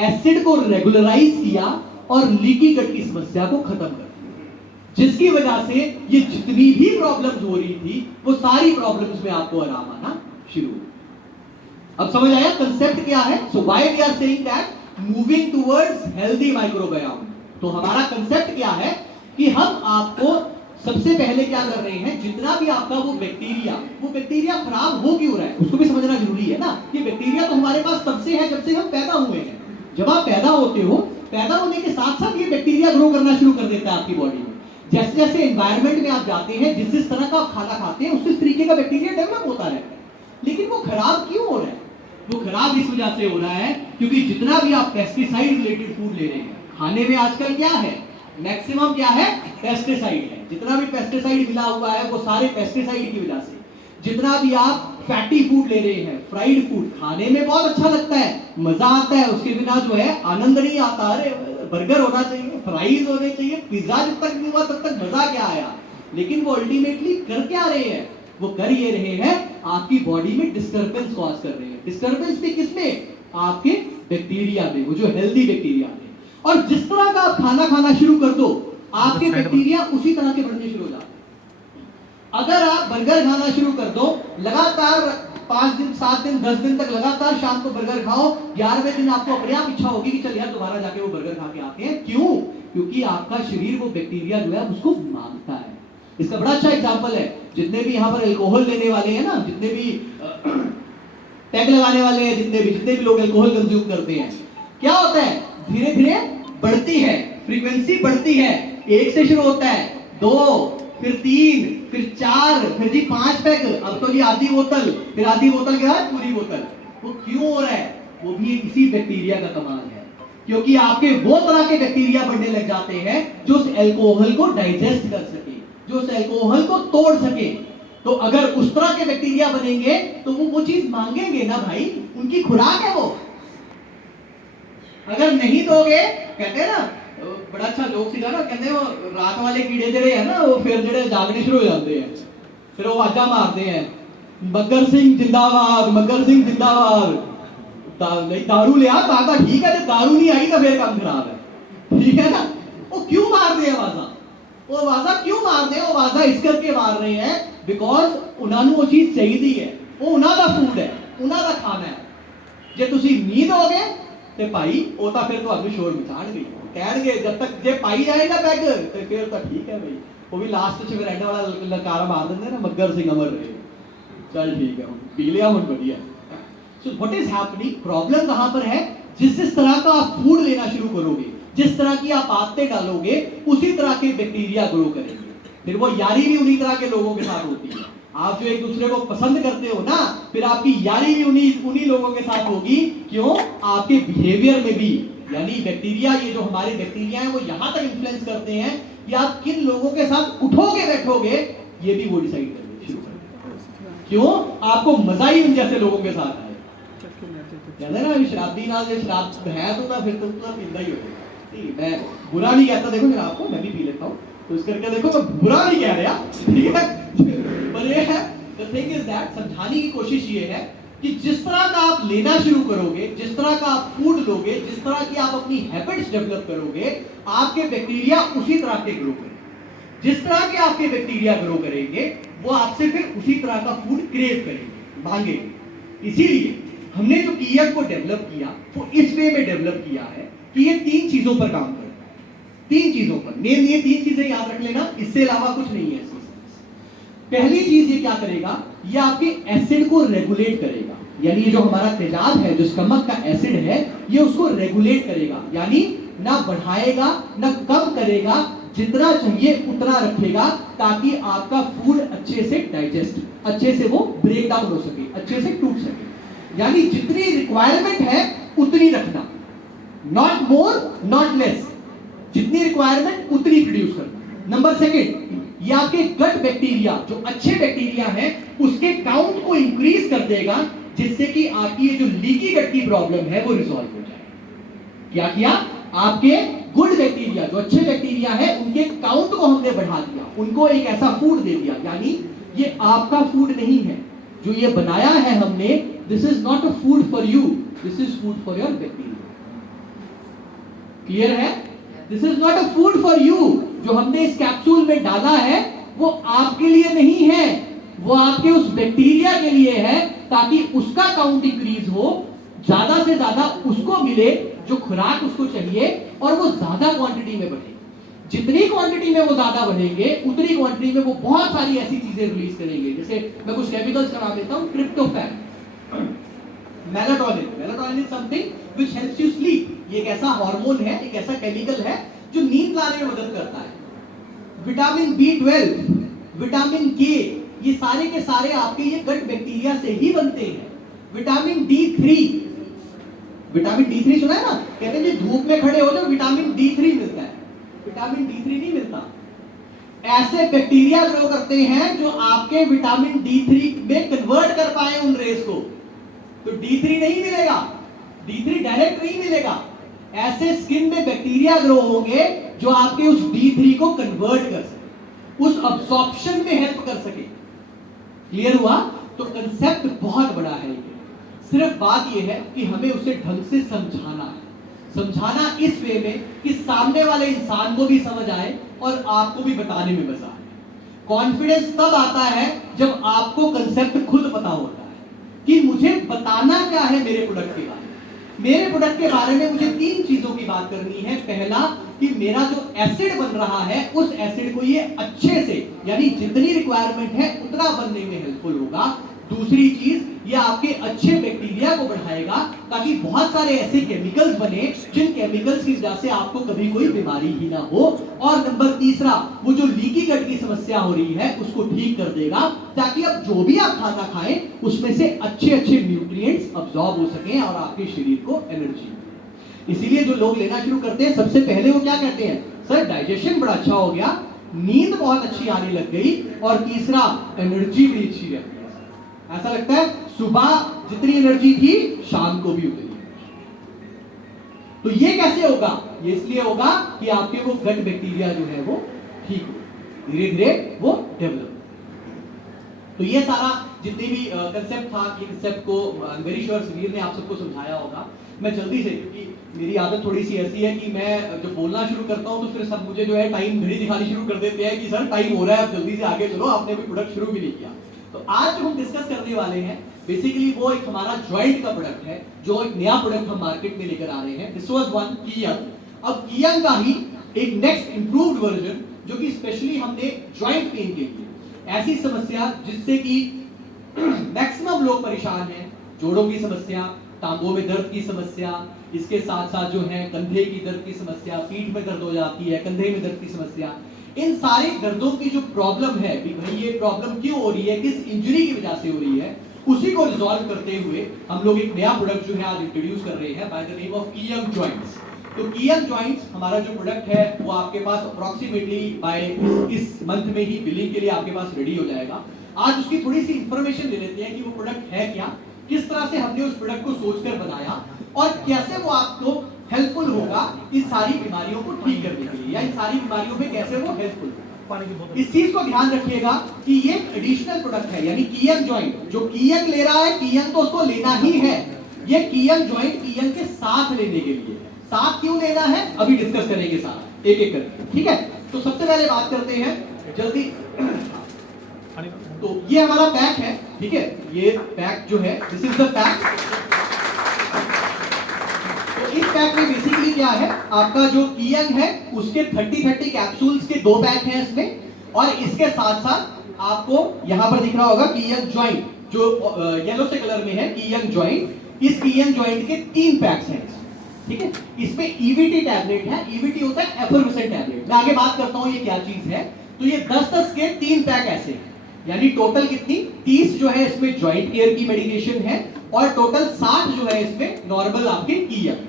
एसिड को रेगुलराइज किया और लीकी गट की समस्या को खत्म कर दिया, जिसकी वजह से ये जितनी भी प्रॉब्लम्स हो रही थी, वो सारी प्रॉब्लम्स में आपको आराम आना शुरू हुआ। अब समझ आया कंसेप्ट क्या है? So why we are saying that moving towards healthy microbiome. तो हमारा कंसेप्ट क्या है कि हम आपको सबसे पहले क्या कर रहे हैं, जितना भी आपका वो बैक्टीरिया खराब हो क्यों रहा है उसको भी समझना जरूरी है ना। ये बैक्टीरिया तो हमारे पास तब से है जब से हम पैदा हुए हैं। जब आप पैदा होते हो, पैदा होने के साथ साथ ये बैक्टीरिया ग्रो करना शुरू कर देता है आपकी बॉडी में। जैसे जैसे एनवायरनमेंट में आप जाते हैं, जिस तरह का आप खाना खाते हैं, उस तरीके का बैक्टीरिया डेवलप होता रहता है। लेकिन वो खराब क्यों हो रहा है? वो खराब इस वजह से हो रहा है क्योंकि जितना भी आप पेस्टिसाइड रिलेटेड फूड ले रहे हैं, खाने में आजकल क्या है, मैक्सिमम क्या है, पेस्टिसाइड है। जितना भी पेस्टिसाइड मिला हुआ है वो सारे पेस्टिसाइड की वजह से। जितना भी आप फैटी फूड ले रहे हैं, फ्राइड फूड, खाने में बहुत अच्छा लगता है, मजा आता है, उसके बिना जो है आनंद नहीं आता। अरे बर्गर होना चाहिए, फ्राइज होने चाहिए, पिज्जा जब तक नहीं हुआ तब तक मजा क्या आया। लेकिन वो अल्टीमेटली कर क्या रहे हैं, वो कर ये रहे हैं आपकी बॉडी में डिस्टर्बेंस कॉज कर रहे हैं। डिस्टर्बेंस भी किसमें, आपके बैक्टीरिया में, वो जो हेल्दी बैक्टीरिया में। और जिस तरह का आप खाना खाना शुरू कर दो, आपके बैक्टीरिया उसी तरह के बढ़ने शुरू हो जाते हैं। अगर आप बर्गर खाना शुरू कर दो, लगातार 5 दिन 7 दिन 10 दिन तक लगातार शाम को बर्गर खाओ, 11वें दिन आपको अपने आप इच्छा होगी कि चल यार दोबारा जाके वो बर्गर खा के आते हैं। क्यों? क्योंकि आपका शरीर वो बैक्टीरिया जो है उसको मांगता है। इसका बड़ा अच्छा एग्जांपल है, जितने भी यहाँ पर अल्कोहल लेने वाले हैं ना, जितने भी टैग लगाने वाले हैं, जितने भी लोग अल्कोहल कंज्यूम करते हैं, क्या होता है, धीरे धीरे बढ़ती है, फ्रीक्वेंसी बढ़ती है। 1 से शुरू होता है, 2, फिर 3, फिर 4, फिर जी 5 पैक, अब तो जी आधी बोतल, फिर आधी बोतल के बाद पूरी बोतल। वो क्यों हो रहा है? वो भी इसी बैक्टीरिया का कमाल है, क्योंकि आपके वो तरह के बैक्टीरिया बढ़ने लग जाते हैं जो उस अल्कोहल को डाइजेस्ट कर सके, जो उस अल्कोहल को तोड़ सके। तो अगर उस तरह के बैक्टीरिया बनेंगे तो वो चीज मांगेंगे ना भाई, उनकी खुराक है वो। अगर नहीं दोगे, कहते हैं ना, बड़ा अच्छा जोक सीखा ना, कहते हैं वो रात वाले कीड़े जड़े है ना, वो फिर जड़े जागने शुरू हो जाते हैं, फिर वो आवाजा मारते हैं, मगर सिंह जिंदाबाद, मगर सिंह जिंदाबाद। नहीं दारू ले आ, बाबा ठीक है, दारू नहीं आई तो फिर काम खराब है, ठीक है ना। वो क्यों मारते हैं आवाजा? वो आवाजा क्यों मारते हैं? वो आवाजा इस करके मार रहे हैं बिकॉज उन्होंने वो चीज चाहिए है, वो उन्होंने फूड है, उन्होंने खाना है। जे तुसी नहीं दोगे ते भाई वो तो फिर तो शोर मचाएंगे, कहेंगे जब तक जे पाई जाएगा पैग तो फिर तो ठीक है भाई। वो भी लास्ट च फिर एंड वाला ललकारा मार देंगे ना, मगर सिंह अमर रहे, चल ठीक है पी लिया हम बढ़िया। So what is happening, problem कहां पर है? जिस तरह का आप फूड लेना शुरू करोगे, जिस तरह की आप आदतें डालोगे, उसी तरह के बैक्टीरिया ग्रो करेंगे। फिर वो यारी भी उन्हीं तरह के लोगों के साथ होती है। आप जो एक दूसरे को पसंद करते हो ना, फिर आपकी यारी भी उन्हीं लोगों के साथ होगी। क्यों? आपके बिहेवियर में भी यानी बैक्टीरिया, ये जो हमारे बैक्टीरिया हैं वो यहां तक इन्फ्लुएंस करते हैं कि आप किन लोगों के साथ उठोगे बैठोगे, ये भी वो डिसाइड करने शुरू कर देते हैं। क्यों? आपको मजा ही उन जैसे लोगों के साथ आए। कहते हैं ना शराबी ना, शराब है तो मैं फिर तो पीता ही होगा। मैं बुरा नहीं कहता, देखो मेरा आपको, मैं भी पी लेता हूँ, तो इस करके देखो मैं बुरा नहीं कह रहा, ठीक है, पर ये है द थिंग इज दैट, समझाने की कोशिश ये है कि जिस तरह का आप लेना शुरू करोगे, जिस तरह का आप फूड लोगे, जिस तरह की आप अपनी हैबिट्स डेवलप करोगे, आपके बैक्टीरिया उसी तरह के ग्रो करेंगे। जिस तरह के आपके बैक्टीरिया ग्रो करेंगे वो आपसे फिर उसी तरह का फूड क्रेव करेंगे, मांगेंगे। इसीलिए हमने जो कीयक को डेवलप किया वो इस वे में डेवलप किया है कि ये 3 चीजों पर काम करता है। 3 चीजों पर, मेन ये 3 चीजें याद रख लेना, इससे अलावा कुछ नहीं है इसमें। पहली चीज ये क्या करेगा, ये आपके एसिड को रेगुलेट करेगा, यानी ये जो हमारा तेजाब है, जो स्टमक का एसिड है, ये उसको रेगुलेट करेगा, यानी ना बढ़ाएगा ना कम करेगा, जितना चाहिए उतना रखेगा, ताकि आपका फूड अच्छे से डाइजेस्ट, अच्छे से वो ब्रेक डाउन हो सके, अच्छे से टूट सके। यानी जितनी रिक्वायरमेंट है उतनी रखना, नॉट मोर नॉट लेस, जितनी रिक्वायरमेंट उतनी प्रोड्यूस करना। नंबर सेकंड, ये आपके गट बैक्टीरिया, जो अच्छे बैक्टीरिया हैं, उसके काउंट को इंक्रीज कर देगा, जिससे कि आपकी ये जो लीकी गट की प्रॉब्लम है वो रिजॉल्व हो जाए। क्या किया? आपके गुड बैक्टीरिया, जो अच्छे बैक्टीरिया है, उनके काउंट को हमने बढ़ा दिया, उनको एक ऐसा फूड दे दिया, यानी ये आपका फूड नहीं है जो ये बनाया है हमने, this is not a food for you, this is food for your bacteria. Clear है? This is not a food for you, जो हमने इस कैप्सूल में डाला है वो आपके लिए नहीं है, वो आपके उस बैक्टीरिया के लिए है, ताकि उसका काउंट इंक्रीज हो, ज्यादा से ज्यादा उसको मिले जो खुराक उसको चाहिए, और वो ज्यादा क्वांटिटी में बढ़े। जितनी क्वांटिटी में वो ज्यादा बढ़ेंगे, उतनी क्वांटिटी में वो बहुत सारी ऐसी चीजें रिलीज करेंगे। जैसे मैं कुछ केमिकल्स का नाम लेता हूं, tryptophan, melatonin. Melatonin is something which helps you sleep. ये एक ऐसा हार्मोन है, एक ऐसा केमिकल है जो नींद लाने में मदद करता है। विटामिन B12, विटामिन के, ये सारे के सारे आपके ये गट बैक्टीरिया से ही बनते हैं। विटामिन D3, विटामिन D3 सुना है ना, कहते हैं धूप में खड़े हो जाओ विटामिन D3 मिलता है, विटामिन D3 नहीं मिलता। ऐसे बैक्टीरिया ग्रो करते हैं जो आपके विटामिन D3 में कन्वर्ट कर पाए उन रेस को, तो D3 नहीं मिलेगा, D3 डायरेक्ट नहीं मिलेगा। ऐसे स्किन में बैक्टीरिया ग्रो होंगे जो आपके उस D3 को कन्वर्ट कर सके, उस अब्सॉर्प्शन में हेल्प कर सके। क्लियर हुआ? तो कंसेप्ट बहुत बड़ा है ये, सिर्फ बात ये है कि हमें उसे ढंग से समझाना है, समझाना इस वे में कि सामने वाले इंसान को भी समझ आए और आपको भी बताने में मजा आए। कॉन्फिडेंस तब आता है जब आपको कंसेप्ट खुद पता होता है कि मुझे बताना क्या है मेरे प्रोडक्ट के बारे में। मेरे प्रोडक्ट के बारे में मुझे 3 चीजों की बात करनी है। पहला, कि मेरा जो एसिड बन रहा है उस एसिड को ये अच्छे से, यानी जितनी रिक्वायरमेंट है उतना बनने में हेल्पफुल होगा। दूसरी चीज, ये आपके अच्छे बैक्टीरिया को बढ़ाएगा, ताकि बहुत सारे ऐसे केमिकल्स बने जिन केमिकल्स की वजह से आपको कभी कोई बीमारी ही ना हो। और नंबर तीसरा, वो जो लीकी गट की समस्या हो रही है उसको ठीक कर देगा, ताकि अब जो भी आप खाना खाएं उसमें से अच्छे अच्छे न्यूट्रिएंट्स अब्सॉर्ब हो सकें और आपके शरीर को एनर्जी। इसीलिए जो लोग लेना शुरू करते हैं, सबसे पहले वो क्या कहते हैं, सर डाइजेशन बड़ा अच्छा हो गया, नींद बहुत अच्छी आने लग गई, और तीसरा एनर्जी भी अच्छी रहती है। ऐसा लगता है सुबह जितनी एनर्जी थी शाम को भी उतनी। तो ये कैसे होगा? ये इसलिए होगा कि आपके वो गट बैक्टीरिया जो है वो ठीक हो, धीरे धीरे वो डेवलप। तो ये सारा जितने भी कंसेप्ट था, ये कंसेप्ट को वेरी श्योर समीर ने आप सबको समझाया होगा। मैं जल्दी से, क्योंकि मेरी आदत थोड़ी सी ऐसी है कि मैं जब बोलना शुरू करता हूं तो फिर सब मुझे जो है टाइम घड़ी दिखानी शुरू कर देते हैं कि सर टाइम हो रहा है, अब जल्दी से आगे चलो, आपने अभी प्रोडक्ट शुरू भी नहीं किया। तो आज जो हम डिस्कस करने वाले हैं बेसिकली वो एक हमारा जॉइंट का प्रोडक्ट है, जो एक नया प्रोडक्ट हम मार्केट में लेकर आ रहे हैं। दिस वाज वन कीयंग। अब कीयंग का ही एक नेक्स्ट इंप्रूव्ड वर्जन, जो कि स्पेशली हमने जॉइंट पेन के लिए, ऐसी समस्या जिससे कि मैक्सिमम लोग परेशान हैं, जोड़ों की समस्या, टांगों में दर्द की समस्या, इसके साथ साथ जो है कंधे की दर्द की समस्या, पीठ में दर्द हो जाती है, कंधे में दर्द की समस्या, इन सारे दर्दों की जो प्रॉब्लम है कि भाई ये प्रॉब्लम क्यों हो रही है, किस इंजरी की वजह से हो रही है, उसी को रिजॉल्व करते हुए हम लोग एक नया प्रोडक्ट जो है आज इंट्रोड्यूस कर रहे हैं बाय द नेम ऑफ कीयंग जॉइंट्स। तो कियन जॉइंट्स हमारा जो प्रोडक्ट है वो आपके पास अप्रोक्सीमेटली बाय इस मंथ में ही बिलिंग के लिए आपके पास रेडी हो जाएगा। आज उसकी थोड़ी सी इंफॉर्मेशन ले लेते हैं कि वो प्रोडक्ट है क्या, किस तरह से हमने उस प्रोडक्ट को सोचकर बनाया और कैसे वो आपको हेल्पफुल होगा इन सारी बीमारियों को ठीक करने के लिए, या इन सारी बीमारियों में कैसे वो हेल्पफुल होगा। इस चीज को ध्यान रखिएगा कि ये एडिशनल प्रोडक्ट है, यानी कियन जॉइंट। जो कियन ले रहा है, कियन तो उसको लेना ही है। ये कियन जॉइंट कियन के साथ लेने के लिए, साथ क्यों लेना है अभी डिस्कस करेंगे सारा एक एक करके, ठीक है। तो सबसे पहले बात करते हैं जल्दी। तो ये हमारा पैक है, ठीक है, ये पैक जो है दिस इज द पैक। तो इस पैक में बेसिकली क्या है, आपका जो कियन है उसके 30 कैप्सूल्स के 2 पैक हैं इसमें, और इसके साथ साथ आपको यहां पर दिख रहा होगा कियन जॉइंट जो येलो से कलर में है, कियन जॉइंट। इस कियन जॉइंट के 3 पैक्स हैं, ठीक है। इसमें ईवीटी टैबलेट है, ईवीटी होता है एफर्वेसेंट टैबलेट। मैं आगे बात करता हूं ये क्या चीज है। तो ये 10-10 के 3 पैक ऐसे हैं, यानी टोटल कितनी 30 जो है इसमें जॉइंट केयर की मेडिकेशन है, और टोटल 60 जो है इसमें नॉर्मल आपके कियन।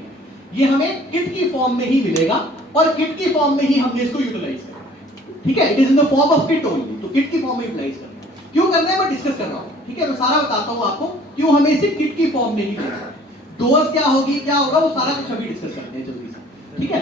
ये हमें किट की फॉर्म में ही मिलेगा, और किट की फॉर्म में ही हमने इसको यूटिलाइज करना, ठीक है। It is in the form of kit only. तो किट की फॉर्म में यूटिलाइज करना क्यों करना है मैं डिस्कस कर रहा हूं, ठीक है। मैं सारा बताता हूं आपको क्यों हमें इसे किट की फॉर्म में ही लेना है। डोज क्या होगी, क्या होगा, वो सारा कुछ अभी डिस्कस करते हैं जल्दी से, ठीक है।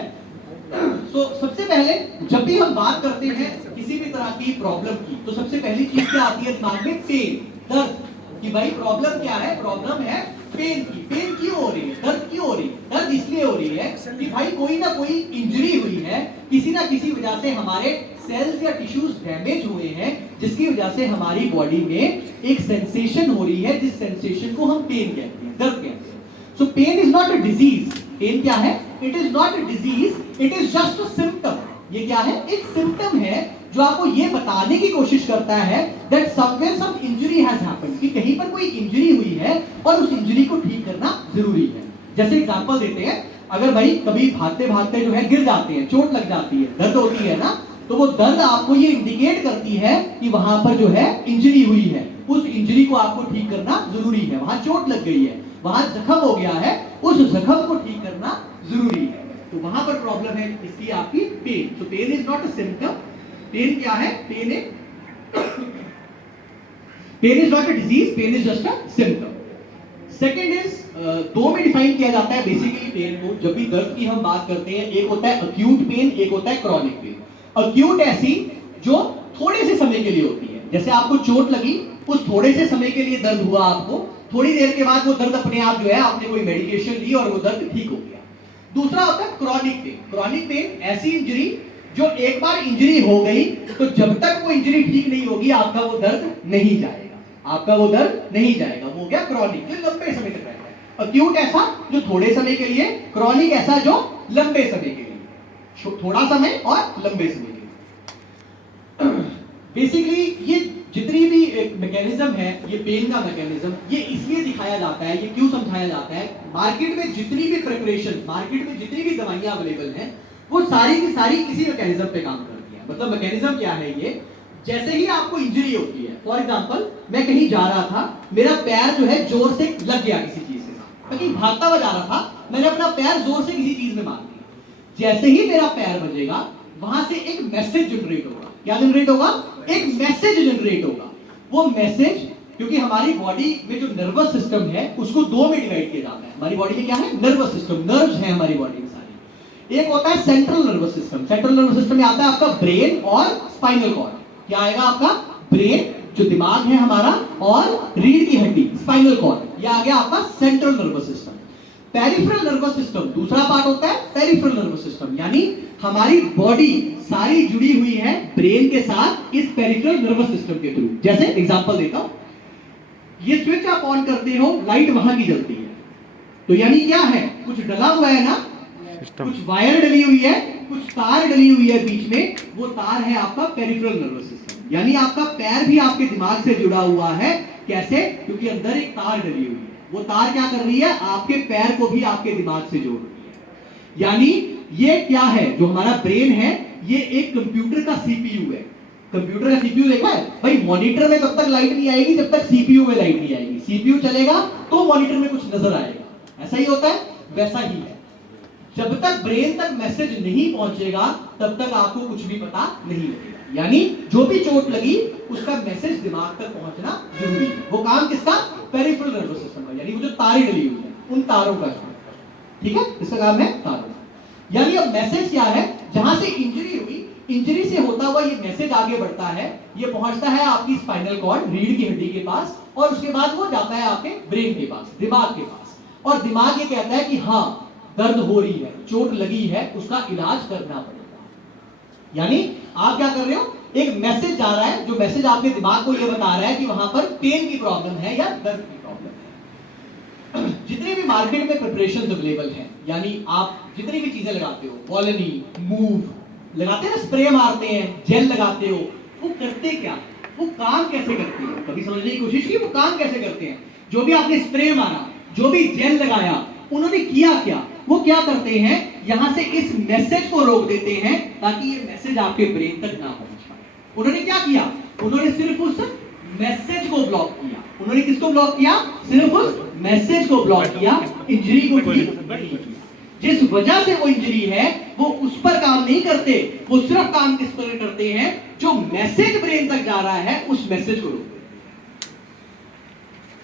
तो सबसे पहले जब भी हम बात करते हैं किसी भी तरह की प्रॉब्लम की, तो सबसे पहली चीज क्या आती है दिमाग में, पेन, दर्द। कि भाई प्रॉब्लम क्या है, प्रॉब्लम है पेन की। पेन क्यों हो रही है, दर्द क्यों हो रही है? दर्द इसलिए हो रही है कि भाई कोई ना कोई इंजरी हुई है, किसी ना किसी वजह से हमारे सेल्स या टिश्यूज डैमेज हुए हैं, जिसकी वजह से हमारी बॉडी में एक सेंसेशन हो रही है, जिस सेंसेशन को हम पेन कहते हैं, दर्द कहते हैं। So pain is not a disease. Pain क्या है? It is not a disease. It is just a symptom. ये क्या है? एक symptom है जो आपको ये बताने की कोशिश करता है that somewhere some injury has happened. कि कहीं पर कोई इंजरी हुई है और उस इंजरी को ठीक करना जरूरी है। जैसे एग्जांपल देते हैं, अगर भाई कभी भागते भागते जो है गिर जाते हैं, चोट लग जाती है, दर्द होती है ना, तो वो दर्द आपको ये इंडिकेट करती है कि वहां पर जो है इंजरी हुई है, उस इंजरी को आपको ठीक करना जरूरी है। वहां चोट लग गई है, वहां जख्म हो गया है, उस जख्म को ठीक करना जरूरी है। तो वहां पर प्रॉब्लम है इसकी आपकी pain. So pain is not a symptom. Pain क्या है, pain is not a disease, pain is just a symptom. Second is, 2 में डिफाइन किया जाता है बेसिकली पेन को। जब भी दर्द की हम बात करते हैं, एक होता है अक्यूट पेन, एक होता है क्रॉनिक पेन। अक्यूट ऐसी जो थोड़े से समय के लिए होती है, जैसे आपको चोट लगी, उस थोड़े से समय के लिए दर्द हुआ आपको, थोड़ी देर के बाद वो दर्द अपने आप जो है, आपने कोई मेडिकेशन ली और वो दर्द ठीक हो गया। दूसरा होता है क्रॉनिक पेन। क्रॉनिक पेन ऐसी इंजरी जो एक बार इंजरी हो गई तो जब तक वो इंजरी ठीक नहीं होगी आपका वो दर्द नहीं जाएगा, आपका वो दर्द नहीं जाएगा। वो हो गया क्रॉनिक, जो लंबे समय तक रहता है। अक्यूट ऐसा जो थोड़े समय के लिए, क्रॉनिक ऐसा जो लंबे समय के लिए, थोड़ा समय और लंबे समय के लिए। बेसिकली ये जितनी भी मैकेनिज्म है, ये पेन का मैकेनिज्म, ये इसलिए दिखाया जाता है, ये क्यों समझाया जाता है, मार्केट में जितनी भी प्रिपरेशन, मार्केट में जितनी भी दवाइयां अवेलेबल हैं, वो सारी की सारी किसी मैकेनिज्म पे काम करती है। मतलब मैकेनिज्म क्या है ये, जैसे ही आपको इंजरी होती है, फॉर एग्जांपल मैं कहीं जा रहा था, मेरा पैर जो है जोर से लग गया किसी चीज के साथ, मैं कहीं भागता हुआ जा रहा था, मैंने अपना पैर जोर से किसी चीज में मार दिया। जैसे ही मेरा पैर बजेगा, वहां से एक मैसेज जनरेट होगा। क्या जनरेट होगा? एक मैसेज जनरेट होगा। वो मैसेज, क्योंकि हमारी बॉडी में जो नर्वस सिस्टम है उसको 2 में डिवाइड किया जाता है। हमारी बॉडी में क्या है? नर्वस सिस्टम, नर्व्स हैं हमारी बॉडी में सारी। एक होता है central nervous system. Central nervous system में आता है आपका ब्रेन और स्पाइनल कॉर्ड। क्या आएगा आपका? ब्रेन जो दिमाग है हमारा, और रीढ़ की हड्डी स्पाइनल कॉर्ड, ये आ गया आपका central nervous system. Peripheral nervous system दूसरा पार्ट होता है पेरिफेरल नर्वस सिस्टम, यानी हमारी बॉडी सारी जुड़ी हुई है ब्रेन के साथ इस पेरिफेरल नर्वस सिस्टम के थ्रू। जैसे एग्जांपल देता हूं, ये स्विच आप ऑन करते हो, लाइट वहां की जलती है, तो यानी क्या है? कुछ डला हुआ है ना, कुछ वायर डली हुई है, कुछ तार डली हुई है बीच में, वो तार है आपका पेरिफेरल नर्वस सिस्टम। यानी आपका पैर भी आपके दिमाग से जुड़ा हुआ है। कैसे? क्योंकि अंदर एक तार डली हुई है। वो तार क्या कर रही है? आपके पैर को भी आपके दिमाग से जोड़ रही है। यानी ये क्या है? जो हमारा ब्रेन है, ये एक कंप्यूटर का सीपीयू है। कंप्यूटर का सीपीयू देखा है भाई? मॉनिटर में तब तक लाइट नहीं आएगी जब तक सीपीयू में लाइट नहीं आएगी। सीपीयू चलेगा तो मॉनिटर में कुछ नजर आएगा। ऐसा ही होता है, वैसा ही है। जब तक ब्रेन तक मैसेज नहीं पहुंचेगा तब तक आपको कुछ भी पता नहीं लगेगा। यानी जो भी चोट लगी उसका मैसेज दिमाग तक पहुंचना जरूरी है। वो काम किसका? पेरिफेरल नर्वस सिस्टम का, यानी वो जो तारें डली हुई है उन तारों का काम। ठीक है, इसका काम है तारों का। यानी अब मैसेज क्या है? जहां से इंजरी हुई, इंजरी से होता हुआ ये मैसेज आगे बढ़ता है, ये पहुंचता है आपकी स्पाइनल कॉर्ड, रीढ़ की हड्डी के पास, और उसके बाद वो जाता है आपके ब्रेन के पास, दिमाग के पास। और दिमाग ये कहता है कि हाँ दर्द हो रही है, चोट लगी है, उसका इलाज करना पड़ेगा। यानी आप क्या कर रहे हो? एक मैसेज जा रहा है, जो मैसेज आपके दिमाग को ये बता रहा है कि वहां पर पेन की प्रॉब्लम है या दर्द की प्रॉब्लम है। जितने भी मार्केट में प्रिपरेशंस अवेलेबल हैं, यानी आप जितनी भी चीजें लगाते हो, वॉलनी, मूव लगाते हैं, स्प्रे मारते हैं, जेल लगाते हो, वो करते क्या? वो काम कैसे करते हैं? कभी समझने की कोशिश की वो काम कैसे करते हैं? जो भी आपने स्प्रे मारा, जो भी जेल लगाया, उन्होंने किया क्या? वो क्या करते हैं? यहां से इस मैसेज को रोक देते हैं ताकि ये मैसेज आपके ब्रेन तक ना पहुंच पाए। उन्होंने क्या किया? उन्होंने सिर्फ उस मैसेज को ब्लॉक किया। उन्होंने किसको ब्लॉक किया? सिर्फ उस मैसेज को ब्लॉक किया, इंजरी को ठीक नहीं किया। जिस वजह से वो इंजरी है वो उस पर काम नहीं करते, वो सिर्फ काम किस पर करते हैं? जो मैसेज ब्रेन तक जा रहा है उस मैसेज को रोकते।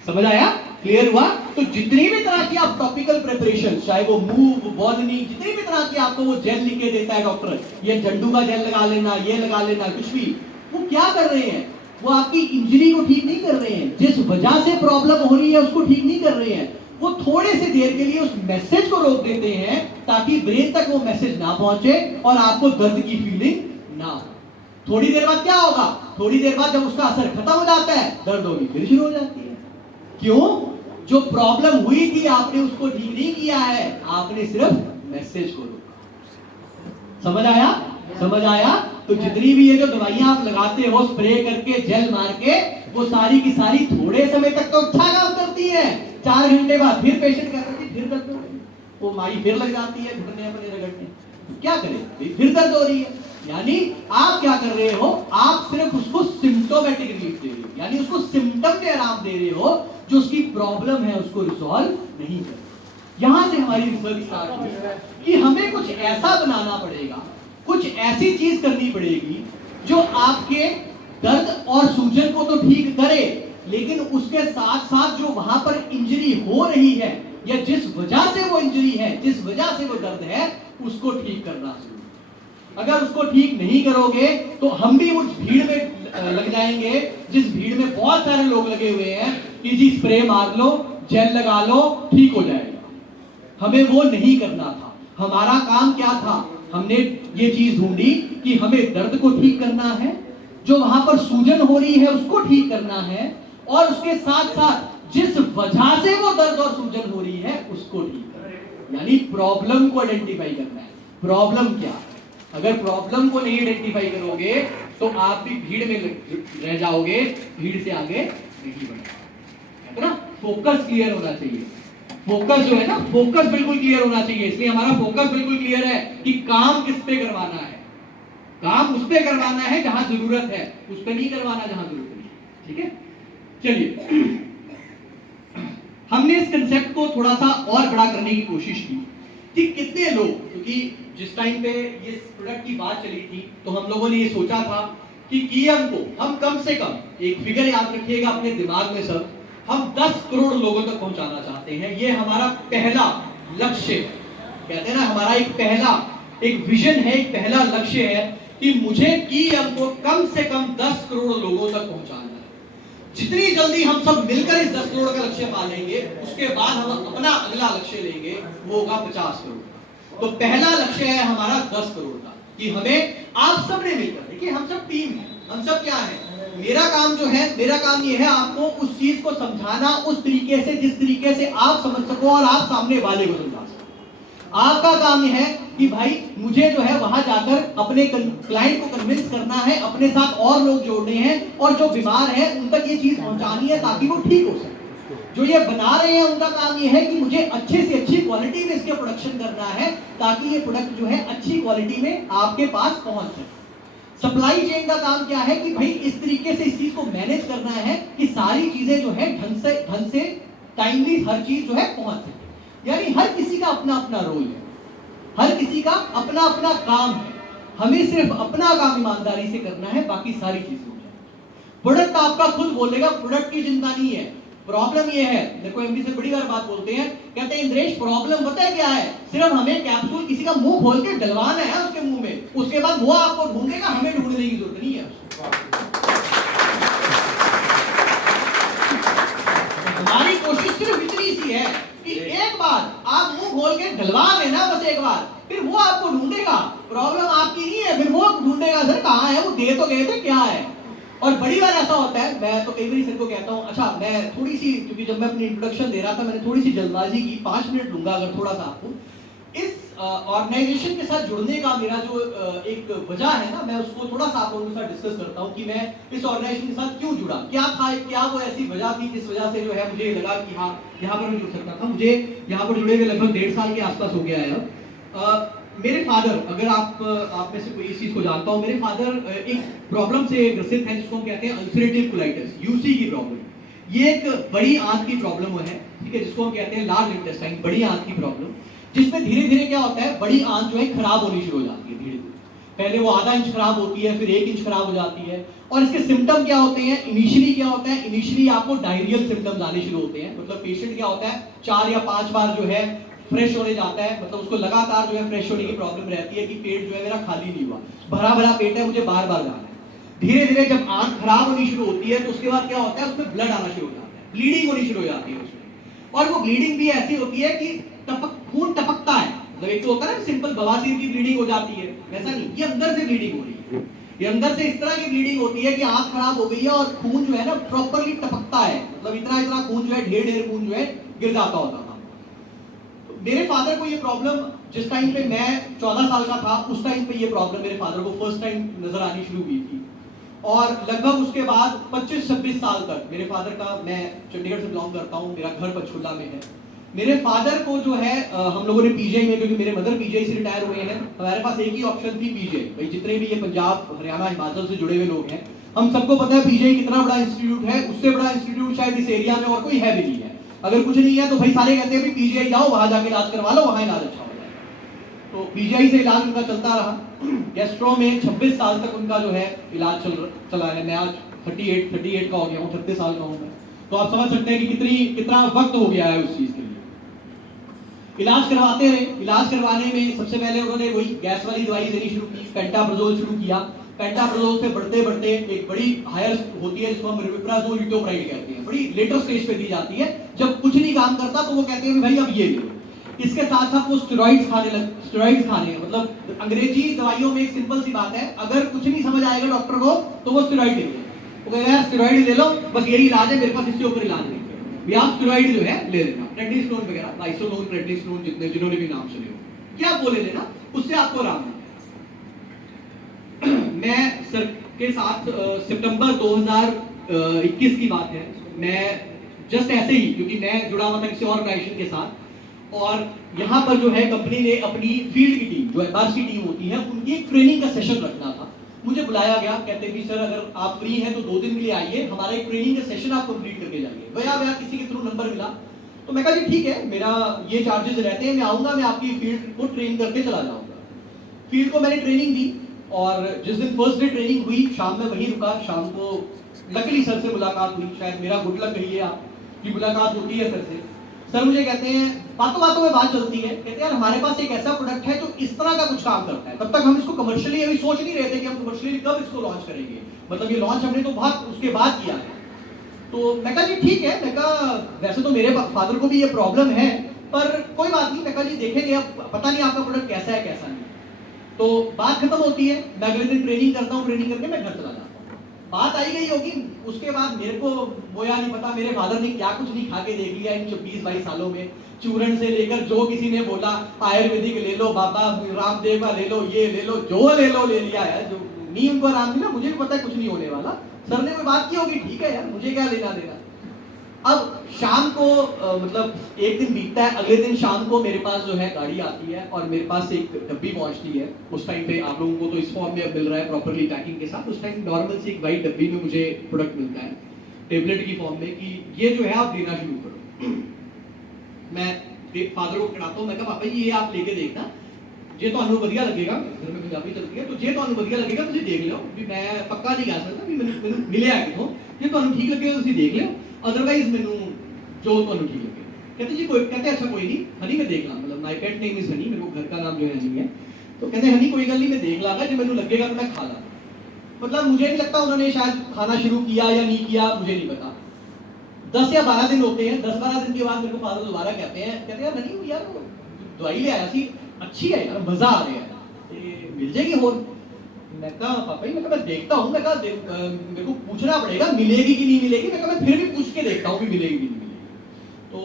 समझ आया? क्लियर हुआ? तो जितनी भी तरह की आप टॉपिकल प्रिपरेशन, चाहे वो मूव, वॉलनी, जितनी भी तरह की आपको वो जेल लिख के देता है डॉक्टर, ये जंडू का जेल लगा लेना, ये लगा लेना, कुछ भी, वो क्या कर रहे हैं? वो आपकी इंजरी को ठीक नहीं कर रहे हैं। जिस वजह से प्रॉब्लम हो रही है उसको ठीक नहीं कर रहे हैं। वो थोड़े से देर के लिए उस मैसेज को रोक देते हैं ताकि ब्रेन तक वो मैसेज ना पहुंचे और आपको दर्द की फीलिंग ना हो। थोड़ी देर बाद क्या होगा? थोड़ी देर बाद जब उसका असर खत्म हो जाता है, दर्द होनी फिर शुरू हो जाती है। क्यों? जो प्रॉब्लम हुई थी आपने उसको ठीक नहीं किया है, आपने सिर्फ मैसेज को रोका। समझ आया? समझ आया? तो जितनी भी ये जो दवाइयां आप लगाते हो, स्प्रे करके, जेल मार के, वो सारी की सारी थोड़े समय तक तो अच्छा काम करती है। 4 घंटे बाद फिर पेशेंट क्या करती है? फिर दर्द हो रही है, वो माई फिर लग जाती है घुटने अपने रगड़ने। क्या करें? फिर दर्द हो रही है। यानी आप क्या कर रहे हो? आप सिर्फ उसको सिम्टोमेटिक रिलीफ दे रहे हो, यानी उसको सिम्टम पे आराम दे रहे हो, जो उसकी प्रॉब्लम है उसको रिजॉल्व नहीं कर रहे। यहां से हमारी रिसर्च स्टार्ट हुई कि हमें कुछ ऐसा बनाना पड़ेगा, कुछ ऐसी चीज करनी पड़ेगी जो आपके दर्द और सूजन को तो ठीक करे, लेकिन उसके साथ साथ जो वहां पर इंजरी हो रही है या जिस वजह से वो इंजरी है, जिस वजह से वो दर्द है, उसको ठीक करना जरूरी। अगर उसको ठीक नहीं करोगे तो हम भी उस भीड़ में लग जाएंगे जिस भीड़ में बहुत सारे लोग लगे हुए हैं कि जी स्प्रे मार लो, जेल लगा लो, ठीक हो जाएगा। हमें वो नहीं करना था। हमारा काम क्या था? हमने ये चीज ढूंढी कि हमें दर्द को ठीक करना है, जो वहां पर सूजन हो रही है उसको ठीक करना है, और उसके साथ साथ जिस वजह से वो दर्द और सूजन हो रही है उसको ठीक करना है। यानी प्रॉब्लम को आइडेंटिफाई करना है। प्रॉब्लम क्या है? अगर प्रॉब्लम को नहीं आइडेंटिफाई करोगे तो आप भी भीड़ में रह जाओगे, भीड़ से आगे नहीं बढ़ोगे। है ना? फोकस क्लियर होना चाहिए। फोकस जो है ना, फोकस बिल्कुल क्लियर होना चाहिए। इसलिए हमारा फोकस बिल्कुल क्लियर है कि काम किस पे करवाना है। काम उस पे करवाना है जहां जरूरत है, उस पे नहीं करवाना जहां जरूरत नहीं। ठीक है, चलिए हमने इस कंसेप्ट को थोड़ा सा और बड़ा करने की कोशिश की कि कितने लोग, क्योंकि जिस टाइम पे ये प्रोडक्ट की बात चली थी तो हम लोगों ने ये सोचा था कि कीएम को हम कम से कम, एक फिगर याद रखिएगा अपने दिमाग में सब, हम 10 करोड़ लोगों तक पहुंचाना चाहते हैं। ये हमारा पहला लक्ष्य, कहते हैं ना, हमारा एक पहला एक विजन है, एक पहला लक्ष्य है कि मुझे कीएम को कम से कम 10 करोड़ लोगों तक पहुंचाना है। जितनी जल्दी हम सब मिलकर इस 10 करोड़ का लक्ष्य पालेंगे, उसके बाद हम अपना अगला लक्ष्य लेंगे, वो होगा 50 करोड़। तो पहला लक्ष्य है हमारा 10 करोड़ का, कि हमें आप सबने मिलकर, देखिए हम सब टीम है, हम सब क्या है, मेरा काम जो है, मेरा काम ये है आपको उस चीज को समझाना उस तरीके से जिस तरीके से आप समझ सको और आप सामने वाले को समझा सको। आपका काम यह है कि भाई मुझे जो है वहां जाकर अपने क्लाइंट को कन्विंस करना है, अपने साथ और लोग जोड़ने हैं, और जो बीमार है उन तक ये चीज पहुंचानी है ताकि वो ठीक हो सके। जो ये बना रहे हैं उनका काम ये है कि मुझे अच्छे से अच्छी क्वालिटी में इसके प्रोडक्शन करना है ताकि ये प्रोडक्ट जो है अच्छी क्वालिटी में आपके पास पहुंच जाए। सप्लाई चेन का काम क्या है कि भाई इस तरीके से इस चीज को मैनेज करना है कि सारी चीजें जो है ढंग से टाइमली हर चीज जो है पहुंच सके। यानी हर किसी का अपना अपना रोल है। हर किसी का अपना अपना काम है, हमें सिर्फ अपना काम ईमानदारी से करना है, बाकी सारी चीजें हो जाएंगी। प्रोडक्ट आपका खुद बोलेगा, प्रोडक्ट की चिंता नहीं है। प्रॉब्लम ये है, देखो एमडी से बड़ी बार बात बोलते हैं, कहते हैं इंद्रेश प्रॉब्लम पता है क्या है, सिर्फ हमें कैप्सूल किसी का मुंह खोल के डलवाना है उसके मुंह में, उसके बाद वो आपको ढूंढेगा, हमें ढूंढने की जरूरत नहीं है। हमारी कोशिश सिर्फ इतनी सी है कि एक बार आप मुंह खोल के डलवा देना, बस एक बार, फिर वो आपको ढूंढेगा। प्रॉब्लम आपकी नहीं है, फिर वो ढूंढेगा सर कहाँ है, वो दे तो गए थे क्या है। और बड़ी बार ऐसा होता है, मैं तो कई बार सर को कहता हूँ, अच्छा मैं थोड़ी सी, क्योंकि जब मैं अपनी इंट्रोडक्शन दे रहा था मैंने थोड़ी सी जल्दबाजी की, 5 मिनट लूंगा अगर थोड़ा सा आपको। इस ऑर्गेनाइजेशन के साथ जुड़ने का मेरा जो एक वजह है ना, मैं उसको थोड़ा सा आप लोगों के साथ डिस्कस करता हूँ कि मैं इस ऑर्गेनाइजेशन के साथ क्यों जुड़ा, क्या था, क्या वो ऐसी वजह थी जिस वजह से जो है मुझे लगा कि हाँ यहाँ पर मैं जुड़ सकता था। मुझे यहाँ पर जुड़े हुए लगभग 1.5 साल के आसपास हो गया है अब। मेरे फादर, अगर आप में से कोई इस चीज को जानता हो, मेरे फादर एक प्रॉब्लम से ग्रसित हैं जिसको हम कहते हैं अल्सरेटिव कोलाइटिस, यूसी की प्रॉब्लम। ये एक बड़ी आंत की प्रॉब्लम है, ठीक है, जिसको हम कहते हैं लार्ज इंटेस्टाइन, बड़ी आंत की प्रॉब्लम, जिसमें धीरे धीरे क्या होता है, बड़ी आंत जो है खराब होनी शुरू हो जाती है धीरे धीरे। पहले वो आधा इंच खराब होती है, फिर 1 इंच खराब हो जाती है। और इसके सिम्टम क्या होते हैं, इनिशियली क्या होता है, इनिशियली आपको डायरियल सिम्टम्स आने शुरू होते हैं। मतलब पेशेंट क्या होता है, 4 या 5 बार जो है फ्रेश होने जाता है, मतलब उसको लगातार जो है फ्रेश होने की प्रॉब्लम रहती है कि पेट जो है मेरा खाली नहीं हुआ, भरा भरा पेट है, मुझे बार बार जाना है। धीरे धीरे जब आंत खराब होनी शुरू होती है तो उसके बाद क्या होता है, उसमें ब्लड आना शुरू हो जाता है, ब्लीडिंग होनी शुरू हो जाती है उसमें। और वो ब्लीडिंग भी ऐसी होती है कि खून टपकता है, मतलब एक तो होता है ना सिंपल बवासीर की ब्लीडिंग हो जाती है, वैसा नहीं, ये अंदर से ब्लीडिंग हो रही है। ये अंदर से इस तरह की ब्लीडिंग होती है कि आंत खराब हो गई है और खून जो है ना प्रॉपरली टपकता है, मतलब इतना इतना खून जो है, ढेर खून जो है गिर जाता होता था। मेरे फादर को ये प्रॉब्लम जिस टाइम पे मैं 14 साल का था, उस टाइम पे ये प्रॉब्लम मेरे फादर को फर्स्ट टाइम नजर आनी शुरू हुई थी। और लगभग उसके बाद 25-26 साल तक मेरे फादर का, मैं चंडीगढ़ से बिलोंग करता हूँ, मेरा घर पंचकूला में है। मेरे फादर को जो है हम लोगों ने पीजीआई में, क्योंकि मेरे मदर पीजीआई से रिटायर हुए हैं, हमारे पास एक ही ऑप्शन थी पीजीआई। भाई जितने भी ये पंजाब हरियाणा हिमाचल से जुड़े हुए लोग हैं, हम सबको पता है पीजीआई कितना बड़ा इंस्टीट्यूट है, उससे बड़ा इंस्टीट्यूट शायद इस एरिया में और कोई है भी नहीं है। अगर कुछ नहीं है तो भाई सारे कहते हैं भी पीजीआई जाओ, वहां जाके इलाज करवा लो, वहां इलाज अच्छा हो जाए। तो पीजीआई से इलाज उनका चलता रहा। गैस्ट्रो में 26 साल तक उनका जो है इलाज चला है। मैं आज 38 का हो गया हूँ, 36 साल का हूँ मैं। तो आप समझ सकते हैं कि कितना वक्त हो गया है उस चीज के लिए। इलाज करवाते रहे। इलाज करवाने में सबसे पहले उन्होंने वही गैस वाली दवाई देनी शुरू की, पेंटाप्रोजोल शुरू किया। पेंटाप्रोजोल से बढ़ते बढ़ते एक बड़ी हायर होती है जिसको हम रिविप्राजोल यूटोप्राइड कहते हैं, बड़ी लेटर स्टेज पे दी जाती है। जब कुछ नहीं काम करता तो वो कहते हैं भाई अब ये ले लो। इसके साथ साथ वो स्टेरॉइड्स खाने, मतलब अंग्रेजी दवाइयों में एक सिंपल सी बात है, अगर कुछ नहीं समझ आएगा डॉक्टर को तो वो स्टेरॉइड ले लो, वो कहेगा यार स्टेरॉइड ले लो, बस यही इलाज है, मेरे पास इससे ऊपर इलाज नहीं है, आप स्टेरॉइड जो है ले लेना, प्रेडनिसोलोन वगैरह, लाइसोलोन, प्रेडनिसोलोन, जिन्होंने भी नाम सुने हो, क्या वो ले लेना, उससे आपको आराम है। मैं सर के साथ सितंबर 2021 की बात है, मैं जस्ट ऐसे ही, क्योंकि मैं जुड़ा हुआ था किसी और ऑर्गेनाइजेशन के साथ, और यहाँ पर जो है कंपनी ने अपनी फील्ड की टीम, जो एमआरएस की टीम होती है, उनकी एक ट्रेनिंग का सेशन रखना था। मुझे बुलाया गया, कहते भी सर अगर आप फ्री हैं तो 2 दिन के लिए आइए, हमारा एक ट्रेनिंग का सेशन आप कंप्लीट करके जाइए। भैया किसी के थ्रू नंबर मिला, तो मैं कहा जी ठीक है, मेरा ये चार्जेस रहते हैं, मैं आऊंगा, मैं आपकी फील्ड को ट्रेन करके चला जाऊंगा। फील्ड को मैंने ट्रेनिंग दी, और जिस दिन फर्स्ट डे ट्रेनिंग हुई, शाम में वहीं रुका। शाम को लकीली सर से मुलाकात हुई, शायद मेरा गुड लक कहिए आप कि मुलाकात होती है सर से। सर मुझे कहते हैं, बातों बातों में बात चलती है, कहते हैं यार हमारे पास एक ऐसा प्रोडक्ट है जो इस तरह का कुछ काम करता है। तब तक हम इसको कमर्शियली अभी सोच नहीं रहे थे कि हम कमर्शियली कब इसको लॉन्च करेंगे, मतलब ये लॉन्च हमने तो बहुत उसके बाद किया है। तो मैं कहा जी ठीक है, मैं कहा वैसे तो मेरे फादर को भी ये प्रॉब्लम है, पर कोई बात नहीं, मैं कहा जी देखेंगे, अब पता नहीं आपका प्रोडक्ट कैसा है कैसा नहीं। तो बात खत्म होती है, मैं अगले दिन ट्रेनिंग करता हूँ, ट्रेनिंग करके मैं घर चला जाता हूँ। बात आई गई होगी, उसके बाद मेरे को बोया नहीं पता मेरे फादर ने क्या कुछ नहीं खा के देख लिया इन 20-22 सालों में। चूरन से लेकर जो किसी ने बोला, आयुर्वेदिक ले लो, बाबा रामदेव का ले लो, ये ले लो, जो ले लिया है। जो नहीं उनको आराम मिला, मुझे भी पता है कुछ नहीं होने वाला, सर ने कोई बात की होगी, ठीक है यार, मुझे क्या लेना देना। अब शाम को मतलब एक दिन बीतता है, अगले दिन शाम को मेरे पास जो है गाड़ी आती है और मेरे पास एक डब्बी पहुंचती है। उस टाइम पे आप लोगों को तो इस फॉर्म में मिल रहा है प्रॉपर्ली पैकिंग के साथ, उस टाइम नॉर्मल सी एक वाइट डब्बी में मुझे प्रोडक्ट मिलता है टेबलेट की फॉर्म में कि ये जो है आप देना शुरू करो। मैं फादर को खिलाता हूँ, मैं कहा पापा ये आप लेके देखना, जे ਤੁਹਾਨੂੰ ਵਧੀਆ ਲੱਗੇਗਾ, घर में पंजाबी चलती है, तो जे ਤੁਹਾਨੂੰ ਵਧੀਆ ਲੱਗੇਗਾ ਤੁਸੀਂ ਦੇਖ ਲਿਓ ਵੀ ਮੈਂ ਪੱਕਾ ਨਹੀਂ ਕਹਿ ਸਕਦਾ ਵੀ ਮੈਨੂੰ ਮਿਲਿਆ ਕਿਥੋਂ, ਜੇ ਤੁਹਾਨੂੰ ਠੀਕ ਲੱਗੇਗਾ ਤੁਸੀਂ ਦੇਖ ਲਿਓ, अदरवाइज ਮੈਨੂੰ जो ਤੁਹਾਨੂੰ ठीक लगे। कहते जी कोई, कहते अच्छा कोई नहीं हनी मैं देख ला, मतलब my pet name is Honey, मेरे को घर का नाम जो है हनी है, तो कहते हनी कोई गल नहीं मैं देख लागा, जो मैंने लगेगा तो मैं खा ला। मतलब मुझे नहीं लगता उन्होंने शायद खाना शुरू किया या नहीं किया, मुझे नहीं पता। 10 या 12 दिन होते हैं, 10-12 दिन के बाद मेरे को फादर दोबारा कहते हैं यार नहीं यार दवाई ले आया सी अच्छी है यार, मजा आ रहा है, ये मिल जाएगी और मैं कहा पापा जी मैं देखता हूँ, मैं कहा मेरे को पूछना पड़ेगा मिलेगी कि नहीं मिलेगी, मैं कहा मैं फिर भी पूछ के देखता हूँ कि मिलेगी कि नहीं मिलेगी। तो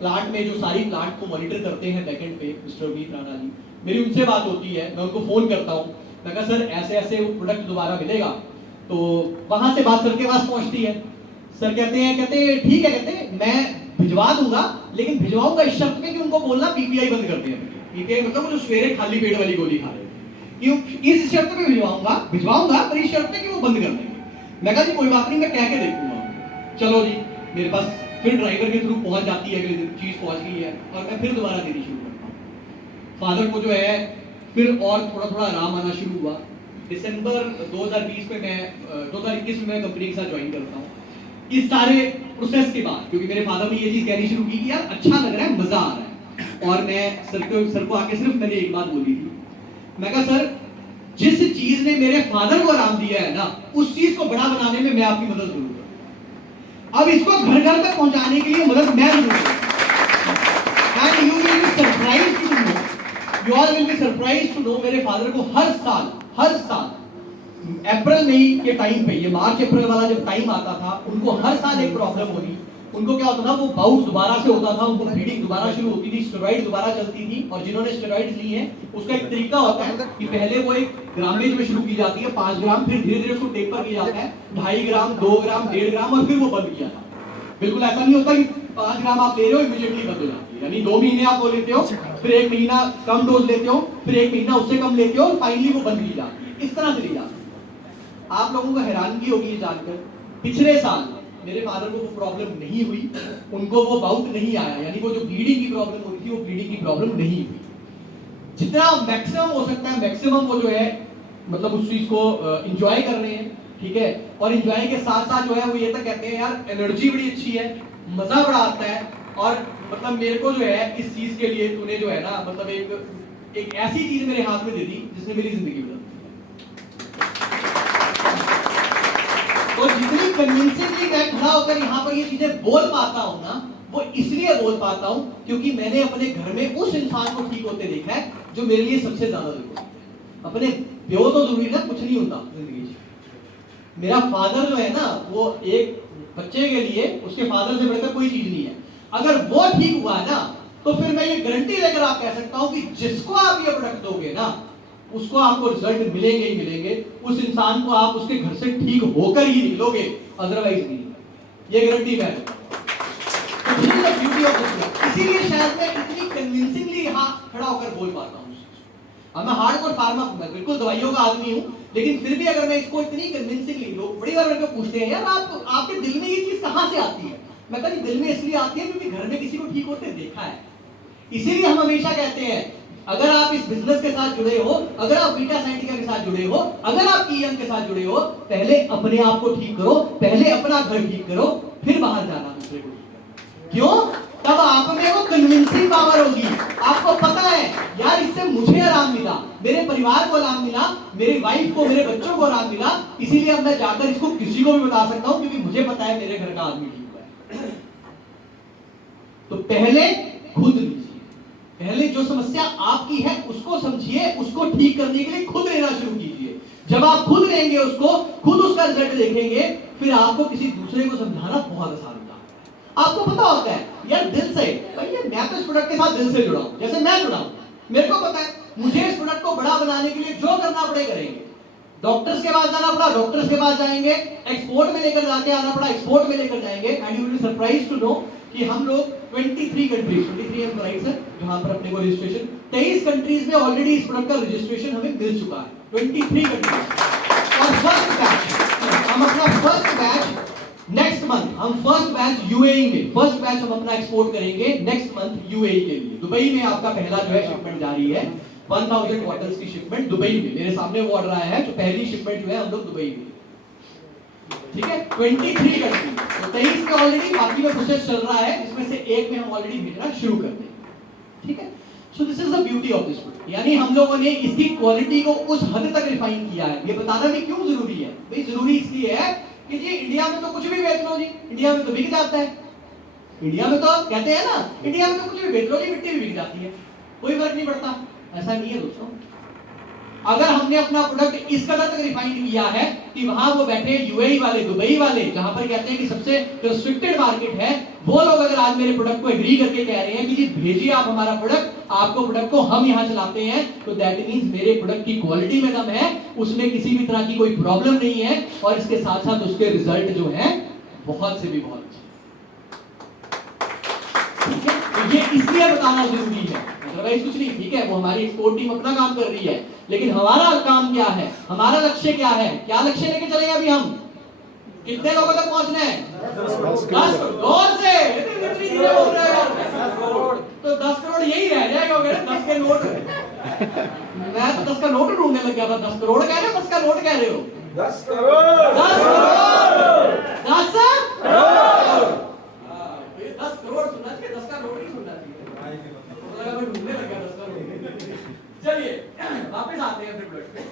प्लांट में जो सारी प्लांट को मॉनिटर करते हैं बैकएंड पे मिस्टर वी राणा जी, मेरी उनसे बात होती है, मैं उनको फोन करता हूँ, मैं कहा सर ऐसे ऐसे वो प्रोडक्ट दोबारा मिलेगा, तो वहां से बात सर के पास पहुंचती है। सर कहते ठीक है, कहते मैं भिजवा दूंगा, लेकिन भिजवाऊंगा इस शर्त पे कि उनको बोलना पीपीआई बंद कर दिया। पीपीआई मतलब जो सवेरे खाली पेट वाली गोली खा रहे हैं, क्यों इस शर्त पे भिजवाऊंगा पर इस शर्त पे कि वो बंद कर देंगे। मैं कहा जी कोई बात नहीं मैं कह के देखूंगा। चलो जी मेरे पास फिर ड्राइवर के थ्रू पहुंच जाती है, अगले दिन चीज पहुंच गई है और मैं फिर दोबारा देनी शुरू करता हूँ। फादर को जो है फिर और थोड़ा थोड़ा आराम आना शुरू हुआ। दिसंबर 2020 में मैं 2021 में मैं कंपनी के साथ ज्वाइन करता हूँ। इस सारे प्रोसेस के बाद क्योंकि मेरे फादर ने ये चीज कहनी शुरू की कि यार अच्छा लग रहा है, मजा आ रहा है, और मैं सर को आके सिर्फ मैंने एक बात बोली थी, मैं कहा सर जिस चीज ने मेरे फादर को आराम दिया है ना, उस चीज को बड़ा बनाने में मैं आपकी मदद जरूर करूंगा। अब इसको घर घर तक पहुंचाने के लिए मदद मैं जरूर करूंगा। And you will be surprised to know, you all will be surprised to know, मेरे फादर को हर साल अप्रैल मई के टाइम पे, ये मार्च अप्रैल वाला जब टाइम आता था, उनको हर साल एक प्रॉब्लम होती। उनको क्या होता था, वो बाउट दोबारा से होता था, उनको ब्लीडिंग दोबारा शुरू होती थी, स्टेरॉइड दोबारा चलती थी, और जिन्होंने स्टेरॉइड्स ली हैं उसका एक तरीका होता है कि पहले वो एक ग्रामेज में शुरू की जाती है 5 ग्राम, फिर धीरे धीरे उसको टेपर किया जाता है 2.5 ग्राम, 2 ग्राम, 1.5 ग्राम, और फिर वो बंद किया जाता है। बिल्कुल ऐसा नहीं होता कि 5 ग्राम आप ले रहे हो इमीडिएटली बंद हो जाती है, यानी 2 महीने आप वो लेते हो, फिर 1 महीना कम डोज लेते हो, फिर 1 महीना उससे कम लेते हो, और फाइनली वो बंद की जाती है। इस तरह से ली जाती है। आप लोगों को हैरानगी होगी ये जानकर, पिछले साल मेरे फादर को वो प्रॉब्लम नहीं हुई, उनको वो बाउट नहीं आया, यानी वो जो ब्लीडिंग की प्रॉब्लम हो रही थी वो ब्लीडिंग की प्रॉब्लम नहीं हुई। जितना मैक्सिमम हो सकता है मैक्सिमम वो जो है मतलब उस चीज को एंजॉय कर रहे हैं, ठीक है, और एंजॉय के साथ साथ जो है वो ये तक कहते हैं यार एनर्जी बड़ी अच्छी है, मजा बड़ा आता है, और मतलब मेरे को जो है इस चीज के लिए तूने जो है ना मतलब एक ऐसी चीज मेरे हाथ में दे दी जिसने मेरी जिंदगी बदल दी। तो जितनी कन्विंसिंगली मैं खड़ा होकर यहाँ पर ये चीजें बोल पाता हूँ ना, वो इसलिए बोल पाता हूँ क्योंकि मैंने अपने घर में उस इंसान को ठीक होते देखा है जो मेरे लिए सबसे ज्यादा जरूरी है। अपने प्यो तो जरूरी ना, कुछ नहीं होता जिंदगी में। मेरा फादर जो है ना, वो एक बच्चे के लिए उसके फादर से बढ़कर कोई चीज नहीं है। अगर वो ठीक हुआ है ना, तो फिर मैं ये गारंटी लेकर आप कह सकता हूँ कि जिसको आप ये प्रोडक्ट दोगे ना, उसको आपको रिजल्ट मिलेंगे ही मिलेंगे। उस इंसान को आप उसके घर से ठीक होकर ही निकलोगे, अदरवाइज नहीं। ये गारंटी मैं इसीलिए शायद मैं इतनी कन्विंसिंगली यहाँ खड़ा होकर बोल पाता हूँ। मैं हार्डकोर फार्मा, मैं बिल्कुल दवाइयों का आदमी हूँ, लेकिन फिर भी अगर मैं इसको इतनी कन्विंसिंगली, लोग बड़ी बार मेरे को पूछते हैं यार आपके दिल में ये चीज कहाँ से आती है, मैं कहती दिल में इसलिए आती है क्योंकि घर में किसी को ठीक होते देखा है। इसीलिए हम हमेशा कहते हैं अगर आप इस बिजनेस के साथ जुड़े हो, अगर आप बीटा साइंटिका के साथ जुड़े हो, अगर आप ईएम के साथ जुड़े हो, पहले अपने आप को ठीक करो, पहले अपना घर ठीक करो, फिर बाहर जाना दूसरे को। क्यों? तब आप में वो कन्विंसिंग पावर होगी। आपको पता है यार इससे मुझे आराम मिला, मेरे परिवार को आराम मिला, मेरी वाइफ को, मेरे बच्चों को आराम मिला, इसीलिए अब मैं जाकर इसको किसी को भी बता सकता हूं क्योंकि मुझे पता है मेरे घर का आदमी ठीक हुआ है। तो पहले खुद लीजिए, पहले जो समस्या आपकी है उसको समझिए, उसको ठीक करने के लिए खुद लेना शुरू कीजिए। जब आप खुद लेंगे उसको, खुद उसका रिजल्ट देखेंगे, फिर आपको किसी दूसरे को समझाना बहुत आसान होगा। आपको पता होता है यार दिल से, भाई मैं तो इस प्रोडक्ट के साथ दिल से जुड़ा हूं, जैसे मैं जुड़ा हूं, मेरे को पता है मुझे इस प्रोडक्ट को बड़ा बनाने के लिए जो करना पड़े करेंगे। डॉक्टर्स के पास जाना पड़ा, डॉक्टर्स के पास जाएंगे, एक्सपोर्ट में लेकर जाके आना पड़ा, एक्सपोर्ट में लेकर जाएंगे। And you will be surprised to know कि हम लोग 23 कंट्रीज, 23 राइट्स है जहां पर अपने को रजिस्ट्रेशन, 23 कंट्रीज में ऑलरेडी इस प्रोडक्ट का रजिस्ट्रेशन हमें मिल चुका है, 23 कंट्रीज। और फर्स्ट बैच हम अपना फर्स्ट बैच नेक्स्ट मंथ, हम फर्स्ट बैच यूएई में, फर्स्ट बैच हम अपना एक्सपोर्ट करेंगे नेक्स्ट मंथ यूएई के लिए। दुबई में आपका पहला जो है शिपमेंट जारी है, 1000 बॉटल्स की शिपमेंट दुबई में, मेरे सामने वो ऑर्डर आया है, जो पहली शिपमेंट जो है हम लोग दुबई में, ठीक है, 23 कंट्री, तो 23 में ऑलरेडी, बाकी में प्रोसेस चल रहा है, जिसमें से एक में हम ऑलरेडी भेजना शुरू कर देंगे, ठीक है। So this is the beauty of this product, यानी हम लोगों ने इसकी क्वालिटी को उस हद तक रिफाइन किया है। ये बताना भी क्यों जरूरी है भाई, जरूरी इसलिए है कि जी इंडिया में तो कुछ भी बेच लो जी, इंडिया में तो बिक जाता है, इंडिया में तो कहते हैं ना, इंडिया में तो कुछ भी बेच लो जी, मिट्टी भी बिक जाती है, कोई फर्क नहीं पड़ता। ऐसा नहीं है दोस्तों, अगर हमने अपना प्रोडक्ट इस कदर तक रिफाइन किया है कि वहां वो बैठे यूएई वाले, दुबई वाले, जहां पर कहते हैं कि सबसे रिस्ट्रिक्टेड मार्केट है, वो लोग अगर आज मेरे प्रोडक्ट को एग्री करके कह रहे हैं कि जी भेजिए आप हमारा प्रोडक्ट, आपको प्रोडक्ट को हम यहां चलाते हैं, तो दैट मींस मेरे प्रोडक्ट की क्वालिटी में दम है, उसमें किसी भी तरह की कोई प्रॉब्लम नहीं है, और इसके साथ साथ उसके रिजल्ट जो है बहुत से भी बहुत अच्छे, ठीक है। तो ये इसलिए बताना जरूरी है, अदरवाइज कुछ नहीं, ठीक है। वो हमारी एक्सपोर्ट टीम अपना काम कर रही है, लेकिन हमारा काम क्या है, हमारा लक्ष्य क्या है, क्या लक्ष्य लेके चलेंगे अभी हम, कितने लोगों तक पहुंचना है, 10 करोड़ से, इतनी धीरे बोल रहे हो, 10 करोड़, तो 10 करोड़ यही रह जाएगा, 10 के नोट, मैं तो 10 का नोट ढूंढने लग गया था, 10 करोड़ कह रहे हो, 10 का नोट कह रहे हो, 10 करोड़, 10 करोड़, 10 करोड़, 10 करोड़ सुनना चाहिए, 10 का नोट नहीं सुनना चाहिए, लगा मैं ढूंढने लग गया 10 का नोट। चलिए वापस आते हैं अपने प्रोडक्ट पे,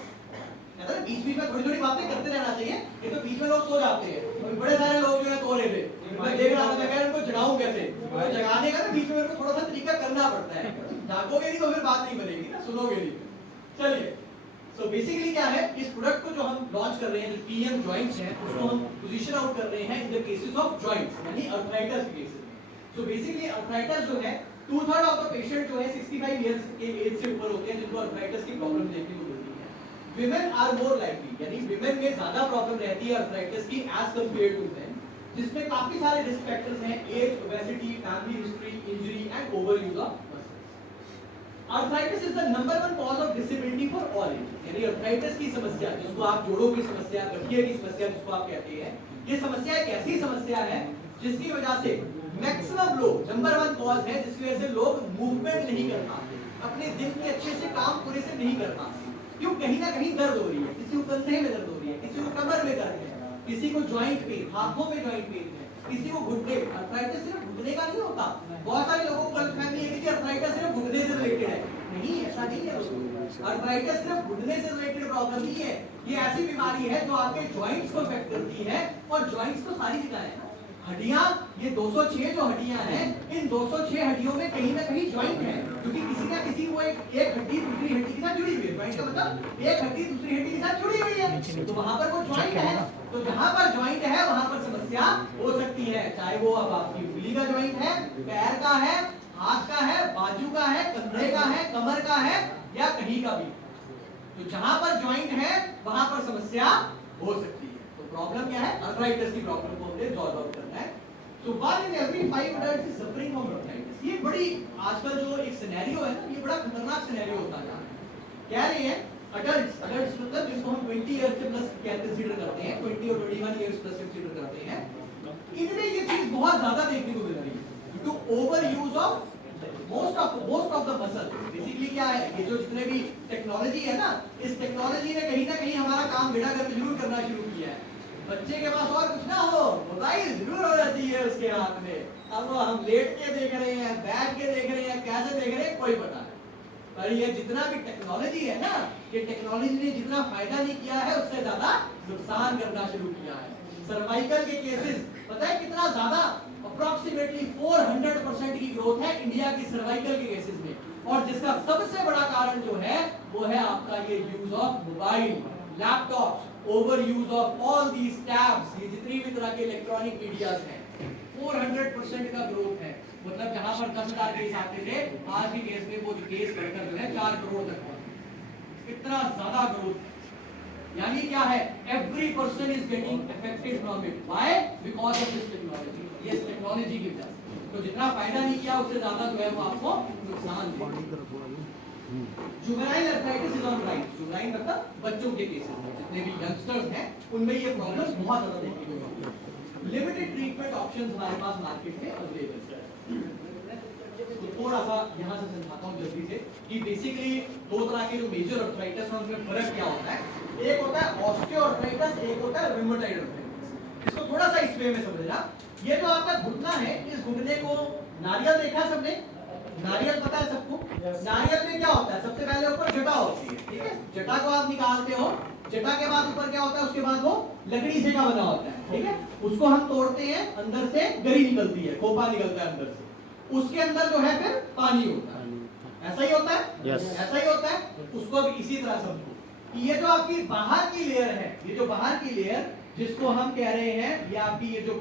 कहते हैं बीच-बीच में थोड़ी-थोड़ी बातें करते रहना चाहिए, ये तो बीच में लोग सो जाते हैं, बड़े सारे लोग जो है सो रहे थे, मैं देख रहा था, मैं कह रहा उनको जगाऊं कैसे, तो जगाने का ना बीच में मेरे को थोड़ा सा तरीका करना पड़ता है, जागोगे नहीं तो फिर बात नहीं बनेगी ना, सुनोगे नहीं। चलिए, सो बेसिकली क्या है, इस प्रोडक्ट को जो हम लॉन्च कर रहे हैं, जो पीएम जॉइंट्स हैं, उसको हम पोजीशन आउट कर रहे हैं in the cases of joints, यानी अर्थराइटिस के केसेस में। सो बेसिकली अर्थराइटिस जो है 2/3 ऑफ द पेशेंट जो है 65 इयर्स के एज से ऊपर होते हैं, जिनको अर्थराइटिस की प्रॉब्लम देखने को मिलती है। विमेन आर मोर लाइकली, यानी विमेन में ज्यादा प्रॉब्लम रहती है अर्थराइटिस की एज कंपेयर्ड टू मेन, जिसमें काफी सारे रिस्क फैक्टर्स हैं, age, obesity, family history, injury and overuse of muscles. Arthritis is the number 1 cause of disability for all ages, यानी अर्थराइटिस की समस्या, जिसको आप जोड़ों की समस्या, गठिए की समस्या जिसको आप कहते हैं, ये समस्या एक ऐसी समस्या है जिसकी वजह से मैक्सिमम लोग, नंबर 1 कॉज है जिसकी वजह से लोग मूवमेंट नहीं कर पाते, अपने दिन के अच्छे से काम पूरे से नहीं कर पाते, क्यों, कहीं ना कहीं दर्द हो रही है, किसी को कंधे में दर्द हो रही है, किसी को कमर में दर्द है, किसी को जॉइंट पेन, हाथों में जॉइंट पेन है, किसी को घुटने। अर्थराइटिस सिर्फ घुटने का नहीं होता, बहुत सारे लोगों को गलतफहमी है कि अर्थराइटिस सिर्फ घुटने से रिलेटेड है, नहीं, ऐसा नहीं है दोस्तों। अर्थराइटिस सिर्फ घुटने से रिलेटेड प्रॉब्लम नहीं है, ये ऐसी बीमारी है जो आपके जॉइंट्स को अफेक्ट करती है, और जॉइंट्स तो सारी जगह है ना, हड्डियां, ये 206 जो हड्डियां हैं, इन 206 हड्डियों में कहीं ना कहीं जॉइंट है, क्योंकि किसी ना किसी वो एक हड्डी दूसरी हड्डी के साथ जुड़ी हुई है, जॉइंट का मतलब एक हड्डी दूसरी हड्डी के साथ जुड़ी हुई है, तो वहां पर वो जॉइंट है, तो जहां पर जॉइंट है वहां पर समस्या हो सकती है, चाहे वो अब आपकी उंगली का जॉइंट है, पैर का है, हाथ का है, बाजू का है, कंधे का है, कमर का है, या कहीं का भी, तो जहां पर जॉइंट है वहां पर समस्या हो सकती है। प्रॉब्लम क्या है, अर्थराइटिस की प्रॉब्लम को हमने सॉल्व आउट करना है। सो 1 in every 5 adults is suffering from arthritis। ये बड़ी आजकल जो एक सिनेरियो है ना, ये बड़ा खतरनाक सिनेरियो होता जा रहा है। कह रहे हैं अडल्ट्स मतलब जिसको हम 20 इयर्स से प्लस कंसीडर करते हैं, 20 और 21 इयर्स प्लस कंसीडर करते हैं, इनमें ये चीज बहुत ज्यादा देखने को मिल रही है, due to overuse of most of the muscle। Basically क्या है, ये जो जितने भी टेक्नोलॉजी है ना, इस टेक्नोलॉजी ने कहीं ना कहीं हमारा काम बेड़ा गर्क जरूर करना शुरू किया है। बच्चे के पास और कुछ ना हो, मोबाइल जरूर हो जाती है उसके हाथ में, अब वो हम लेट के देख रहे हैं, बैठ के देख रहे हैं, कैसे देख रहे हैं कोई पता नहीं, पर ये जितना भी टेक्नोलॉजी है ना, ये टेक्नोलॉजी ने जितना फायदा नहीं किया है उससे ज्यादा नुकसान करना शुरू किया है। सर्वाइकल के केसेस पता है कितना ज्यादा, अप्रॉक्सीमेटली 400% की ग्रोथ है इंडिया की सर्वाइकल के केसेस में, और जिसका सबसे बड़ा कारण जो है वो है आपका ये use of mobile, laptops, over use of all these tabs, ये जितनी भी तरह के इलेक्ट्रॉनिक मीडियाज हैं, 400% का ग्रोथ है। मतलब जहां पर 10,000 केस आते थे, आज के केस में वो केस बढ़कर जो है 4 करोड़ तक पहुंचे, इतना ज्यादा ग्रोथ है। यानी क्या है, every person is getting affected from it, why, because of this technology, ये टेक्नोलॉजी की वजह से। तो जितना फायदा नहीं किया उससे ज्यादा जो है वो आपको नुकसान देगा। Juvenile arthritis is on rise, juvenile मतलब बच्चों के केसेस में, जितने भी यंगस्टर्स हैं उनमें ये प्रॉब्लम्स बहुत ज्यादा देखने को मिलती है। लिमिटेड ट्रीटमेंट ऑप्शंस हमारे पास मार्केट में अवेलेबल है। तो थोड़ा सा यहाँ से समझाता हूँ जल्दी से कि बेसिकली दो तरह के जो मेजर आर्थराइटिस हैं उनमें फर्क क्या होता है। एक होता है ऑस्टियोआर्थराइटिस, एक होता है रूमेटॉइड आर्थराइटिस। इसको थोड़ा सा इस वे में समझना। ये जो आपका घुटना है, इस घुटने को नारियल देखा है सबने? नारियल पता है सबको? नारियल में क्या होता है? सबसे पहले ऊपर जटा होती है, ठीक है? जटा को आप निकालते हो, जटा के बाद ऊपर क्या होता है? उसके बाद वो लकड़ी से का बना होता है, ठीक है? उसको हम तोड़ते हैं, अंदर से गरी निकलती है, खोपा निकलता है अंदर से, उसके अंदर जो है फिर पानी होता है। ऐसा ही होता है? Yes. ऐसा ही होता है। उसको अब इसी तरह समझो कि ये जो आपकी बाहर की लेयर है, ये जो बाहर की लेयर जिसको हम कह रहे हैं, ये आपकी ये जो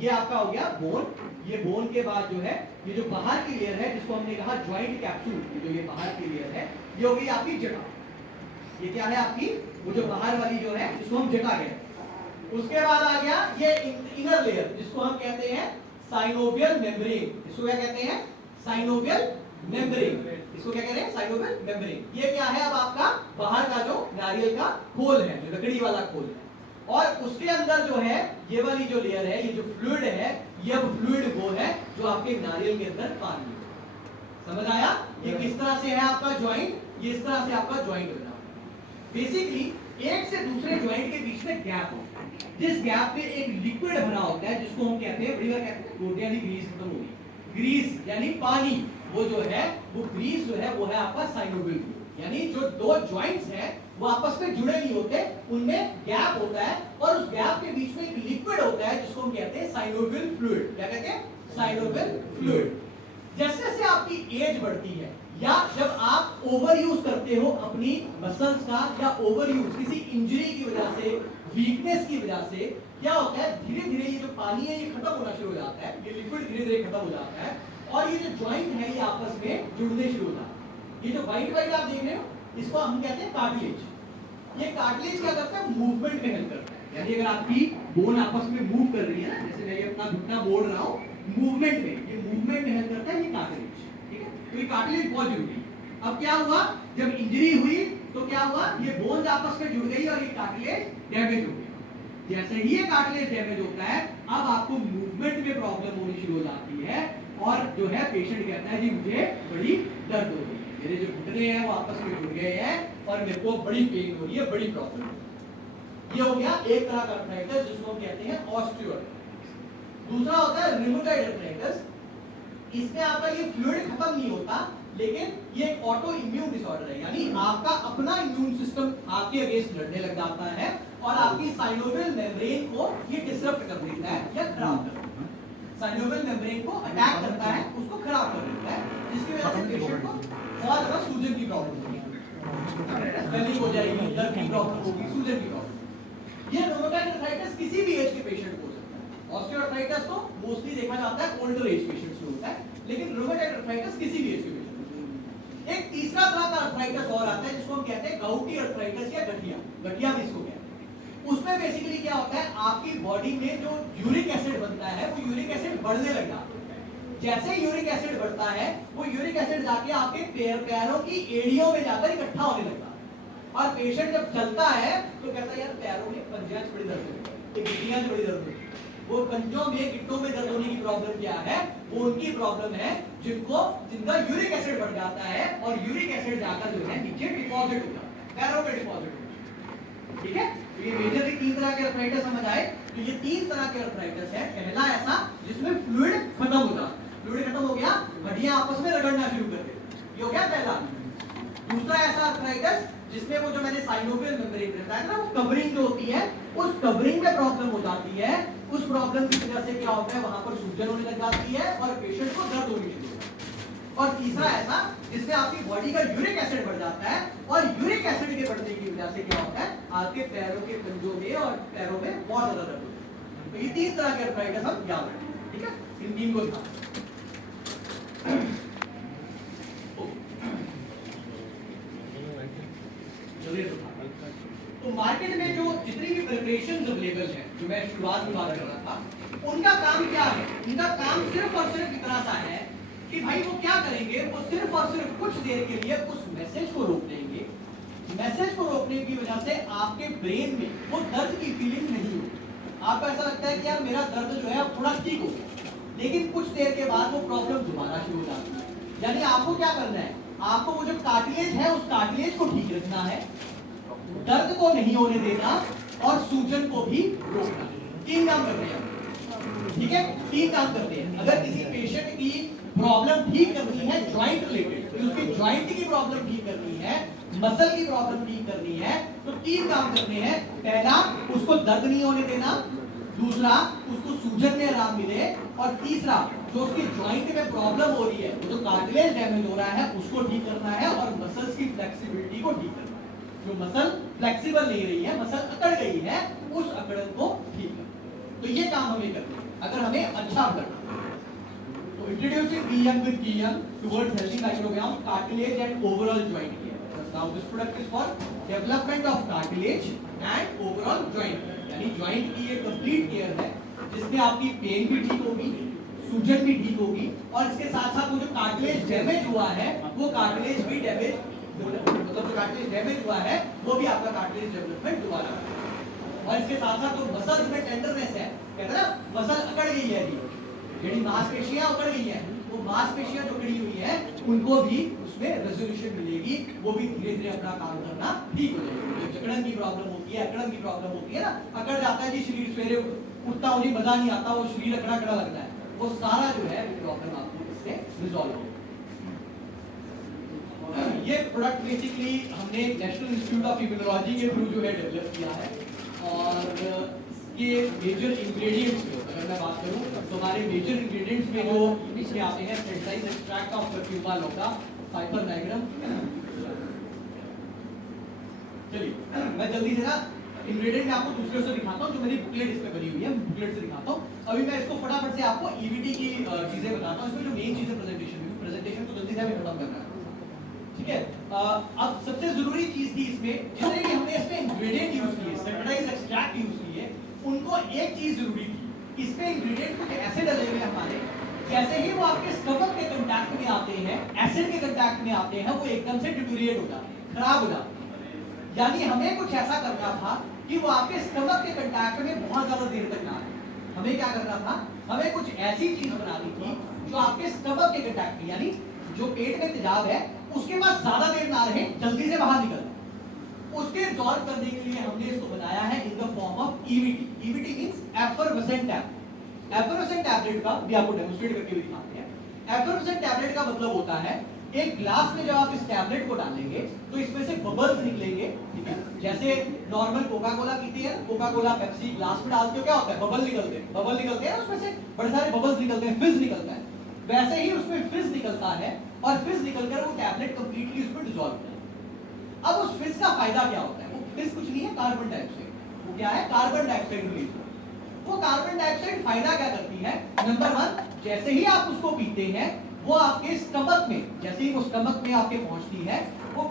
ये आपका हो गया बोन, ये बोन के बाद जो है ये जो बाहर की लेयर है जिसको हमने कहा ज्वाइंट कैप्सूल, ये जो ये बाहर की लेयर है ये हो गई आपकी जटा। ये क्या है आपकी? वो जो बाहर वाली जो है जिसको हम जटा कहते हैं। उसके बाद आ गया ये इनर लेयर जिसको हम कहते हैं साइनोवियल मेम्ब्रेन। इसको क्या कहते हैं? Synovial membrane. इसको क्या कहते हैं? Synovial membrane. ये क्या है? अब आपका बाहर का जो नारियल का खोल है, जो लकड़ी वाला खोल है, और उसके अंदर जो है ये वाली जो लेयर है, ये जो फ्लूइड है, ये अब फ्लूइड वो है जो आपके नारियल के अंदर पानी है। समझ आया? ये किस तरह से है आपका ज्वाइंट? ये इस तरह से आपका ज्वाइंट बना। बेसिकली एक से दूसरे ज्वाइंट के बीच में गैप होता है, जिस गैप पे एक लिक्विड भरा होता है जिसको हम कहते हैं, बड़ी बार कहते हैं गोटियां यानी ग्रीस खत्म होगी, ग्रीस यानी पानी, वो जो है वो ग्रीस जो है वो है आपका साइनोवियल फ्लूइड। यानी जो दो ज्वाइंट्स हैं वो आपस में जुड़े नहीं होते, उनमें गैप होता है और उस गैप के बीच में एक लिक्विड होता है जिसको हम कहते हैं साइनोवियल फ्लूइड। क्या कहते हैं? Synovial fluid. जैसे जैसे आपकी एज बढ़ती है या जब आप ओवर यूज करते हो अपनी मसल्स का, या ओवर यूज किसी इंजरी की वजह से, वीकनेस की वजह से, क्या होता है धीरे धीरे ये जो पानी है ये खत्म होना शुरू हो जाता है, ये लिक्विड धीरे धीरे खत्म हो जाता है और ये जो ज्वाइंट है ये आपस में जुड़ने शुरू हो जाता है। ये जो व्हाइट व्हाइट आप देख रहे हो इसको हम कहते हैं कार्टिलेज। ये कार्टिलेज क्या करता है? मूवमेंट में हेल्प करता है। यानी अगर आपकी बोन आपस में मूव कर रही है ना, जैसे मैं ये अपना घुटना मोड़ रहा हूँ, मूवमेंट में, ये मूवमेंट में हेल्प करता है ये कार्टिलेज, ठीक है? तो ये कार्टिलेज बहुत जरूरी है। अब क्या हुआ? जब इंजरी हुई तो क्या हुआ? ये बोन्स आपस में जुड़ गई और ये कार्टिलेज डैमेज हो गया। जैसे ही ये कार्टिलेज डैमेज होता है, अब आपको मूवमेंट में प्रॉब्लम होनी शुरू हो जाती है और जो है पेशेंट कहता है जी मुझे बड़ी दर्द हो रही है, मेरे जो घुटने हैं वो आपस में जुड़ गए हैं और मेरे को बड़ी पेन हो रही है, बड़ी प्रॉब्लम है। ये हो गया एक तरह का आर्थराइटिस जिसको हम कहते हैं ऑस्टियोआर्थराइटिस। दूसरा होता है रूमेटॉइड आर्थराइटिस। इसमें आपका ये फ्लूइड खत्म नहीं होता, लेकिन ये एक ऑटो इम्यून डिसऑर्डर है, यानी आपका अपना इम्यून सिस्टम आपके अगेंस्ट लड़ने लग जाता है और आपकी साइनोवियल मेम्ब्रेन को ये डिसरप्ट कर देता है या खराब कर देता है। साइनोवियल मेम्ब्रेन को अटैक करता है, उसको खराब कर देता है, जिसकी वजह से पेशेंट को बहुत ज्यादा सूजन की प्रॉब्लम होगी, स्वेलिंग हो जाएगी, दर्द की प्रॉब्लम होगी, सूजन की प्रॉब्लम। ये रूमेटॉइड आर्थराइटिस किसी भी एज के पेशेंट को हो सकता है। ऑस्टियोआर्थराइटिस तो मोस्टली देखा जाता है ओल्डर एज पेशेंट्स में होता है, लेकिन रूमेटॉइड आर्थराइटिस किसी भी एज के पेशेंट। एक तीसरा तरह का आर्थराइटिस और आता है जिसको हम कहते हैं गाउटी आर्थराइटिस या गठिया, गठिया भी इसको कहते हैं। उसमें बेसिकली क्या होता है, आपकी बॉडी में जो यूरिक एसिड बनता है वो यूरिक एसिड बढ़ने लग जाता है। जैसे यूरिक एसिड बढ़ता है वो यूरिक एसिड जाके आपके पैरों की एड़ियों में जाकर इकट्ठा होने लगता है और पेशेंट जब चलता है तो कहता है यार पैरों में पंजियां बड़ी दर्द होती है, गिट्टियां बड़ी दर्द होती है। वो पंजों में गिट्टों में दर्द होने की प्रॉब्लम क्या है? वो उनकी प्रॉब्लम है जिनका यूरिक एसिड बढ़ जाता है और यूरिक एसिड जाकर जो है नीचे डिपॉजिट हो जाता है, पैरों में डिपॉजिट हो जाता है, ठीक है? तो ये मेजरली तीन तरह के आर्थराइटिस समझ आए। तो ये तीन तरह के आर्थराइटिस है। पहला ऐसा जिसमें फ्लूइड खत्म हो जाता है, फ्लूइड खत्म हो गया, हड्डियां आपस में रगड़ना शुरू कर देती है, ये हो गया पहला। दूसरा ऐसा आर्थराइटिस जिसमें वो जो मैंने साइनोवियल मेम्ब्रेन बताया था, वो कवरिंग जो होती है उस कवरिंग में प्रॉब्लम हो जाती है। उस प्रॉब्लम की वजह से क्या होता है, वहां पर सूजन होने लग जाती है और पेशेंट को दर्द होनी शुरू होती है। और तीसरा ऐसा जिसमें आपकी बॉडी का यूरिक एसिड बढ़ जाता है और यूरिक एसिड के बढ़ने की वजह से क्या होता है, आपके पैरों के पंजों में और पैरों में बहुत ज्यादा दर्द होता है। तो ये तीन तरह के आर्थराइटिस हम याद रखें, ठीक है? इन तीन को ध्यान। तो मार्केट में जो जितनी भी प्रिपरेशंस अवेलेबल हैं, जो मैं शुरुआत में बात कर रहा था, उनका काम क्या है? उनका काम सिर्फ और सिर्फ इतना सा है कि भाई वो क्या करेंगे, वो सिर्फ और सिर्फ कुछ देर के लिए उस मैसेज को रोक देंगे। मैसेज को रोकने की वजह से आपके ब्रेन में वो दर्द की फीलिंग नहीं होती। आपको ऐसा लगता है कि यार मेरा दर्द जो है अब थोड़ा ठीक हो गया, लेकिन कुछ देर के बाद वो प्रॉब्लम दोबारा शुरू हो जाती है। यानी आपको क्या करना है, आपको वो जो कार्टिलेज है उस कार्टिलेज को ठीक रखना है, दर्द को नहीं होने देना और सूजन को भी रोकना। 3 काम कर रहे हैं, ठीक है, 3 काम करते हैं। अगर किसी पेशेंट की प्रॉब्लम ठीक करनी है ज्वाइंट रिलेटेड, उसकी ज्वाइंट की प्रॉब्लम ठीक करनी है, मसल की प्रॉब्लम ठीक करनी है, तो 3 काम करने हैं। पहला, उसको दर्द नहीं होने देना, दूसरा, उसको सूजन में आराम मिले, और तीसरा, जो उसकी ज्वाइंट में प्रॉब्लम हो रही है, वो जो कार्टिलेज डैमेज हो रहा है उसको ठीक करना है, और मसल्स की फ्लेक्सिबिलिटी को ठीक करना है। जो मसल फ्लेक्सिबल नहीं रही है, मसल अकड़ गई है, उस अकड़न को ठीक करना। तो ये काम हमें करना है अगर हमें अच्छा करना है। तो इंट्रोड्यूसिंग कीयम विद कीयम towards healthy microbiome, cartilage and overall joint care. Now this product is for development of cartilage and overall joint, यानी joint की एक complete care है जिसमें आपकी पेन भी ठीक होगी, सूजन भी ठीक होगी, और इसके साथ साथ वो जो कार्टिलेज डैमेज हुआ है वो कार्टिलेज भी डैमेज, मतलब जो कार्टिलेज डैमेज हुआ है वो भी आपका कार्टिलेज डेवलपमेंट हुआ है। और इसके साथ साथ जो मसल में टेंडरनेस है, कहते हैं ना मसल अकड़ गई है, ਜਿਹੜੀ मांसपेशियां उकड़ गई हैं, वो मांसपेशियां जो उकड़ी हुई है उनको भी उसमें रेजोल्यूशन मिलेगी, वो भी धीरे धीरे अपना काम करना ठीक हो जाएगी। जो जकड़न की प्रॉब्लम होती है, अकड़न की प्रॉब्लम होती है ना, अकड़ जाता है जी शरीर, सवेरे उठता हो जी मजा नहीं आता, वो शरीर अकड़ा अकड़ा लगता है, वो सारा जो है प्रॉब्लम आपको इससे रिजॉल्व होगी। ये प्रोडक्ट बेसिकली हमने नेशनल इंस्टीट्यूट ऑफ इम्यूनोलॉजी के थ्रू जो है डेवलप किया है, और इसके मेजर इंग्रेडिएंट्स अगर मैं बात करूं तो हमारे मेजर इंग्रेडिएंट्स में जो इसमें आते हैं, सेंटाइज एक्सट्रैक्ट ऑफ कर्क्यूमा लोका, फाइबर डायग्राम। चलिए मैं जल्दी से ना इंग्रेडिएंट में आपको दूसरे से दिखाता हूं, जो मेरी बुकलेट इसमें बनी हुई है, बुकलेट से दिखाता हूं। अभी मैं इसको फटाफट से आपको ईवीटी की चीजें बताता हूं। इसमें जो मेन चीज है प्रेजेंटेशन को जल्दी से हमें खत्म करना है, ठीक है। अब सबसे जरूरी चीज थी इसमें, जितने भी हमने इसमें इंग्रेडिएंट यूज किए, सेंटाइज एक्सट्रैक्ट यूज किए, उनको एक चीज जरूरी थी, इसमें इंग्रेडिएंट कुछ ऐसे डले हुए हमारे, जैसे ही वो आपके स्टमक के कांटेक्ट में आते हैं, एसिड के कांटेक्ट में आते हैं, वो एकदम से डिटोरिएट हो जाते हैं, खराब हो जाते हैं। यानी हमें कुछ ऐसा करना था कि वो आपके स्टमक के कांटेक्ट में बहुत ज्यादा देर तक ना आए। हमें क्या करना था, हमें कुछ ऐसी चीज बनानी थी जो आपके स्टमक के कांटेक्ट में, यानी जो पेट में तेजाब है उसके पास ज्यादा देर ना रहे, जल्दी से बाहर निकल। उसके रिजॉल्व करने के लिए हमने इसको बनाया है in the form of EVT. EVT means effervescent tablet. Effervescent tablet का भी आपको डेमोंस्ट्रेट करके भी दिखाते हैं। एफरवेसेंट टैबलेट का मतलब होता है, एक ग्लास में जब आप इस टैबलेट को डालेंगे तो इसमें से बबल्स निकलेंगे, ठीक है। जैसे नॉर्मल कोका कोला पीते हैं, कोका कोला पेप्सी ग्लास में डालते हो, क्या होता है, बबल निकलते हैं, बबल निकलते हैं, उसमें से बड़े सारे बबल्स निकलते हैं, फिज निकलता है। वैसे ही उसमें फिज निकलता है, और फिज निकलकर वो टैबलेट कंप्लीटली उसमें डिसॉल्व होता है। अब उस फिज का फायदा क्या होता है, वो फिज कुछ नहीं है, कार्बन डाइऑक्साइड। वो क्या है, कार्बन डाइऑक्साइड रिलीज। वो कार्बन डाइऑक्साइड फायदा क्या करती है, नंबर 1, जैसे ही आप उसको पीते हैं वो आपके स्टमक में, जैसे ही वो स्टमक में आपके पहुंचती है, वो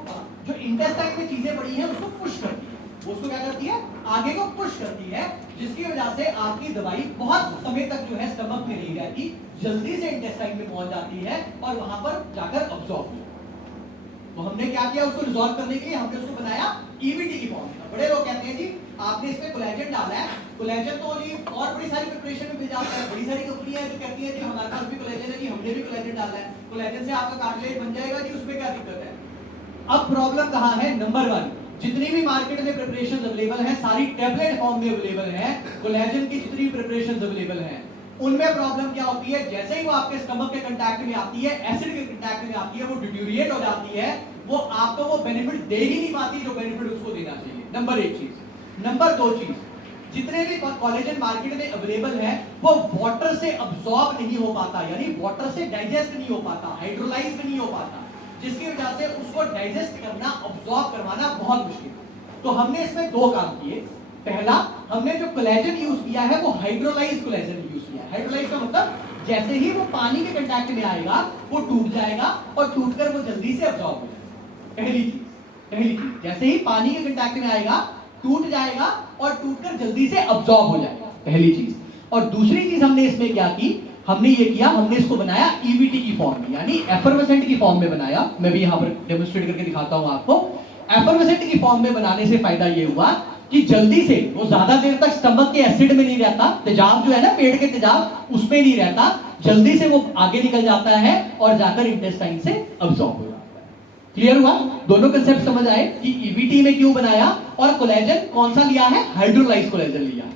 जो इंटेस्टाइन में चीजें पड़ी हैं उसको पुश करती है, वो उसको क्या करती है, आगे को पुश करती है, जिसकी वजह से आपकी दवाई बहुत समय तक जो है स्टमक में नहीं रहती, जल्दी से इंटेस्टाइन में पहुंच जाती है और वहां पर जाकर अब्सॉर्ब होती है। तो हमने क्या किया, उसको रिजॉल्व करने के लिए हमने उसको बनाया ईवीटी की फॉर्म में। बड़े लोग कहते हैं जी आपने इसमें कोलेजन डाला है, कोलेजन तो जी और बड़ी सारी प्रिपरेशन में मिल जाता है, बड़ी सारी कंपनियां जो कहती हैं जी हमारे पास भी कोलेजन है जी, हमने भी कोलेजन डाला है, कोलेजन से आपका कार्टिलेज बन जाएगा जी, उसमें क्या दिक्कत है। अब प्रॉब्लम कहां है, नंबर 1, जितनी भी मार्केट में प्रिपरेशन अवेलेबल है सारी टैबलेट फॉर्म में अवेलेबल है, कोलेजन की जितनी प्रिपरेशन अवेलेबल है उनमें प्रॉब्लम क्या होती है, जैसे ही वो आपके स्टमक के कांटेक्ट में आती है, एसिड के कांटेक्ट में आती है, वो डिटोरिएट हो जाती है, वो आपको वो बेनिफिट दे ही नहीं पाती जो बेनिफिट उसको देना चाहिए। नंबर 1 चीज। नंबर 2 चीज, जितने भी कोलेजन मार्केट में अवेलेबल है वो वाटर से अब्सॉर्ब नहीं हो पाता, यानी वाटर से डाइजेस्ट नहीं हो पाता, हाइड्रोलाइज भी नहीं हो पाता, जिसकी वजह से उसको डाइजेस्ट करना, अब्सॉर्ब करवाना बहुत मुश्किल है। तो हमने इसमें 2 काम किए। पहला, हमने जो कोलेजन यूज किया है वो हाइड्रोलाइज कोलेजन यूज किया है। हाइड्रोलाइज का मतलब जैसे ही वो पानी के कांटेक्ट में आएगा वो टूट जाएगा और टूटकर वो जल्दी से अब्सॉर्ब हो जाएगा। पहली चीज, जैसे ही पानी के कांटेक्ट में आएगा टूट जाएगा और टूटकर जल्दी से अब्सॉर्ब हो जाएगा, पहली चीज। और दूसरी चीज हमने इसमें क्या की, हमने ये किया, हमने इसको बनाया ईवीटी की फॉर्म में, यानी एफरवेसेंट की फॉर्म में बनाया। मैं भी यहाँ पर डेमोंस्ट्रेट करके दिखाता हूँ आपको। एफरवेसेंट की फॉर्म में बनाने से फायदा ये हुआ कि जल्दी से वो ज्यादा देर तक स्टमक के एसिड में नहीं रहता, तेजाब जो है ना पेट के तेजाब उसमें नहीं रहता, जल्दी से वो आगे निकल जाता है और जाकर इंटेस्टाइन से अब्सॉर्ब हो जाता है। क्लियर हुआ? दोनों कंसेप्ट समझ आए कि ईबीटी में क्यों बनाया और कोलेजन कौन सा लिया है? हाइड्रोलाइज कोलेजन लिया है,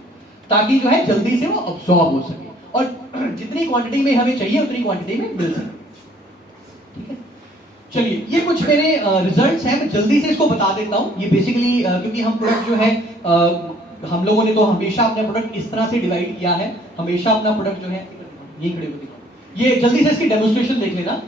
ताकि जो है जल्दी से वो अब्सॉर्ब हो सके और जितनी क्वांटिटी में हमें चाहिए उतनी क्वांटिटी में मिल सके। ठीक है, चलिए ये कुछ मेरे रिजल्ट्स हैं, मैं जल्दी से इसको बता देता हूं। ये बेसिकली क्योंकि हम प्रोडक्ट जो है हम लोगों ने तो हमेशा अपना प्रोडक्ट इस तरह से डिवाइड किया है, हमेशा अपना प्रोडक्ट जो है ये खड़े होते हैं। ये जल्दी से इसकी डेमोन्स्ट्रेशन देख लेना।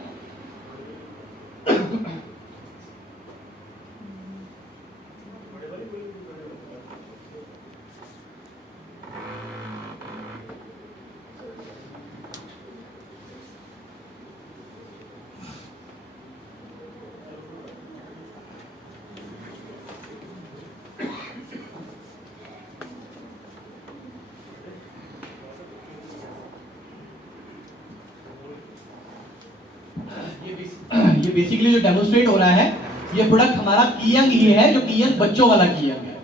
ये बेसिकली जो डेमोन्स्ट्रेट हो रहा है, ये प्रोडक्ट हमारा कीयंग ही है, जो कीयंग बच्चों वाला कीयंग है।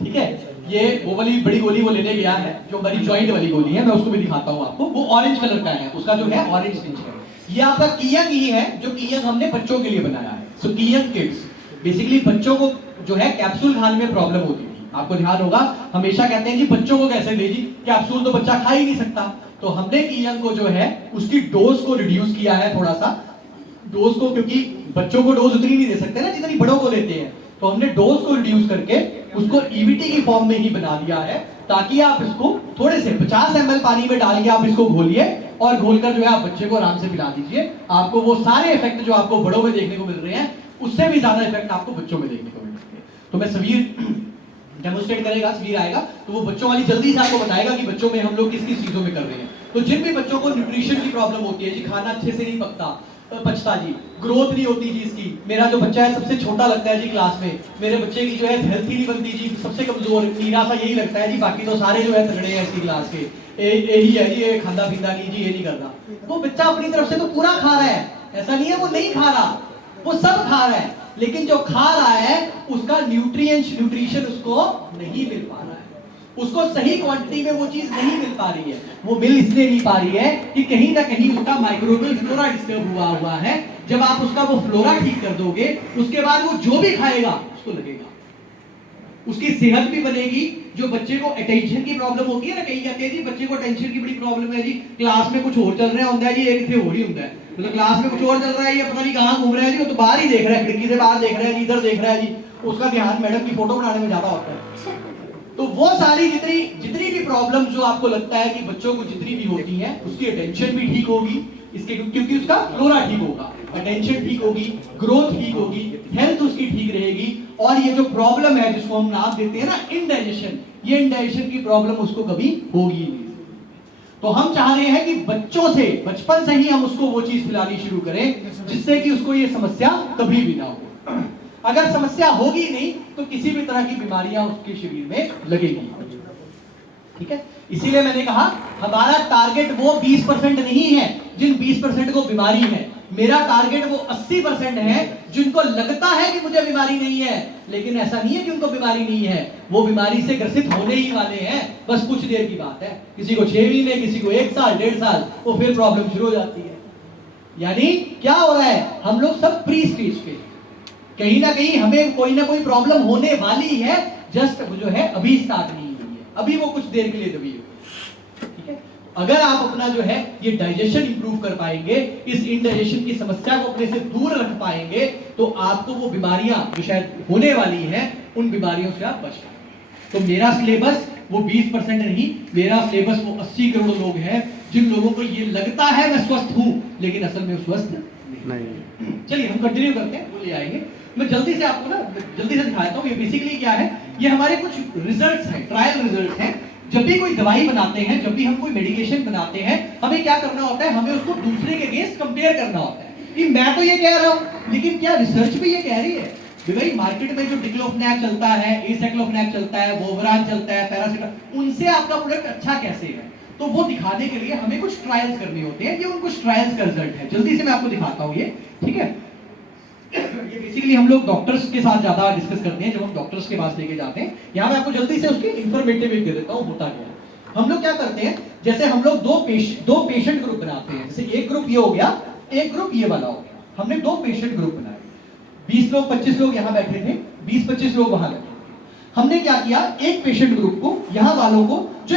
ठीक है, ये वो वाली बड़ी गोली वो लेने गया है, जो हमारी जॉइंट वाली गोली है, मैं उसको भी दिखाता हूँ आपको। वो ऑरेंज कलर का है, उसका जो है ऑरेंज टिंच है। ये आपका कीयंग ही है, जो कीयंग हमने बच्चों के लिए बनाया है। सो कीयंग किड्स बेसिकली बच्चों को जो है कैप्सूल खाने में प्रॉब्लम होती थी, आपको ध्यान होगा, हमेशा कहते हैं जी बच्चों को कैसे दे जी, कैप्सूल तो बच्चा खा ही नहीं सकता। तो हमने कीयंग को जो है उसकी डोज को रिड्यूस किया है थोड़ा सा, डोज को, क्योंकि बच्चों को डोज उतनी नहीं दे सकते ना जितनी बड़ों को लेते हैं, तो हमने डोज को रिड्यूस करके उसको ईबीटी की फॉर्म में ही बना दिया है, ताकि आप इसको थोड़े से 50 ml पानी में डाल के आप इसको घोलिए और घोलकर जो है आप बच्चे को आराम से पिला दीजिए। आपको वो सारे इफेक्ट जो आपको बड़ों में देखने को मिल रहे हैं, उससे भी ज्यादा इफेक्ट आपको बच्चों में देखने को मिलेंगे। तो मैं सवीर डेमोन्स्ट्रेट करेगा, सवीर आएगा तो वो बच्चों वाली जल्दी से आपको बताएगा कि बच्चों में हम लोग किस किस चीजों में कर रहे हैं। तो जिन भी बच्चों को न्यूट्रिशन की प्रॉब्लम होती है जी, खाना अच्छे से नहीं पचता जी, ग्रोथ नहीं होती जी इसकी, मेरा जो बच्चा है सबसे छोटा लगता है जी क्लास में, मेरे बच्चे की जो है हेल्थ ही नहीं बनती जी, सबसे कमजोर नीरा सा यही लगता है जी, बाकी तो सारे जो है तगड़े हैं इसकी क्लास के, यही है जी, ये खांदा पींदा नहीं जी, ये नहीं करना। वो बच्चा अपनी तरफ से तो पूरा खा रहा है, ऐसा नहीं है वो नहीं खा रहा, वो सब खा रहा है, लेकिन जो खा रहा है उसका न्यूट्रिशन उसको नहीं मिल पा रहा है, उसको सही क्वांटिटी में वो चीज नहीं मिल पा रही है। वो मिल इसलिए नहीं पा रही है कि कहीं ना कहीं उसका माइक्रोबियल फ्लोरा डिस्टर्ब हुआ है। जब आप उसका वो फ्लोरा ठीक कर दोगे, उसके बाद वो जो भी खाएगा उसको लगेगा, उसकी सेहत भी बनेगी। जो बच्चे को अटेंशन की प्रॉब्लम होती है ना, कहीं कहते हैं जी बच्चे को अटेंशन की बड़ी प्रॉब्लम है जी, क्लास में कुछ और चल रहा होता है जी, एक थे हो रही होता है, मतलब क्लास में कुछ और चल रहा है, ये पता नहीं कहाँ घूम रहा है जी, वो तो बाहर ही देख रहा है, खिड़की से बाहर देख रहा है जी, इधर देख रहा है जी, उसका ध्यान मैडम की फोटो बनाने में ज्यादा होता है। तो वो सारी जितनी भी प्रॉब्लम जो आपको लगता है कि बच्चों को जितनी भी होती हैं, उसकी अटेंशन भी ठीक होगी इसके, क्योंकि उसका फ्लोरा ठीक होगा, अटेंशन ठीक होगी, ग्रोथ ठीक होगी, हेल्थ उसकी ठीक रहेगी, और ये जो प्रॉब्लम है जिसको हम नाम देते हैं ना इंडाइजेशन, ये इंडाइजेशन की प्रॉब्लम उसको कभी होगी नहीं। तो हम चाह रहे हैं कि बच्चों से, बचपन से ही हम उसको वो चीज खिलानी शुरू करें जिससे कि उसको ये समस्या कभी भी ना हो। अगर समस्या होगी नहीं तो किसी भी तरह की बीमारियां उसके शरीर में लगेगी। ठीक है, इसीलिए मैंने कहा हमारा टारगेट वो 20% नहीं है जिन 20% को बीमारी है, मेरा टारगेट वो 80% है जिनको लगता है कि मुझे बीमारी नहीं है, लेकिन ऐसा नहीं है कि उनको बीमारी नहीं है, वो बीमारी से ग्रसित होने ही वाले हैं, बस कुछ देर की बात है। किसी को 6 महीने, किसी को 1 साल, 1.5 साल, वो फिर प्रॉब्लम शुरू हो जाती है। यानी क्या हो रहा है, हम लोग सब प्री स्टेज पे, कहीं ना कहीं हमें कोई ना कोई प्रॉब्लम होने वाली है, जस्ट जो है अभी स्टार्ट नहीं हुई है, अभी वो कुछ देर के लिए दबी है। ठीक है, अगर आप अपना जो है ये डाइजेशन इंप्रूव कर पाएंगे, इस इंडाइजेशन की समस्या को अपने से दूर रख पाएंगे, तो आपको वो बीमारियां जो शायद होने वाली हैं, उन बीमारियों से आप बच पाएंगे। तो मेरा सिलेबस वो 20% नहीं, मेरा सिलेबस वो 80 करोड़ लोग हैं जिन लोगों को ये लगता है मैं स्वस्थ हूं, लेकिन असल में स्वस्थ नहीं। चलिए हम कंटिन्यू करते हैं, वो ले आएंगे। मैं जल्दी से आपको ना जल्दी से दिखाता हूँ ये बेसिकली क्या है। ये हमारे कुछ रिजल्ट्स हैं, ट्रायल रिजल्ट्स हैं। जब भी कोई दवाई बनाते हैं, जब भी हम कोई मेडिकेशन बनाते हैं, हमें क्या करना होता है, हमें उसको दूसरे के अगेंस्ट कंपेयर करना होता है कि मैं तो ये कह रहा हूँ, लेकिन क्या रिसर्च भी ये कह रही है कि भाई मार्केट में जो डिक्लोफेनाक चलता है, एसाइक्लोफेनाक चलता है, वोवरान चलता है, पैरासिटामोल, उनसे आपका प्रोडक्ट अच्छा कैसे है। तो वो दिखाने के लिए हमें कुछ ट्रायल्स करने होते हैं। ये उन कुछ ट्रायल्स का रिजल्ट है, जल्दी से मैं आपको दिखाता हूँ ये। ठीक है, ये बेसिकली हम लोग डॉक्टर्स के साथ ज्यादा डिस्कस करते हैं, जब हम डॉक्टर्स के पास लेके जाते हैं। यहाँ मैं आपको जल्दी से उसकी इंफॉर्मेटिव दे देता हूँ होता क्या है। हम लोग क्या करते हैं, जैसे हम लोग दो पेशेंट ग्रुप बनाते हैं, जैसे एक ग्रुप ये हो गया, एक ग्रुप ये वाला हो गया। हमने दो पेशेंट ग्रुप बनाए, 20 लोग 25 लोग यहां बैठे थे, 20-25 लोग वहां बैठे थे। हमने क्या किया, एक पेशेंट ग्रुप को, यहां वालों को जो एक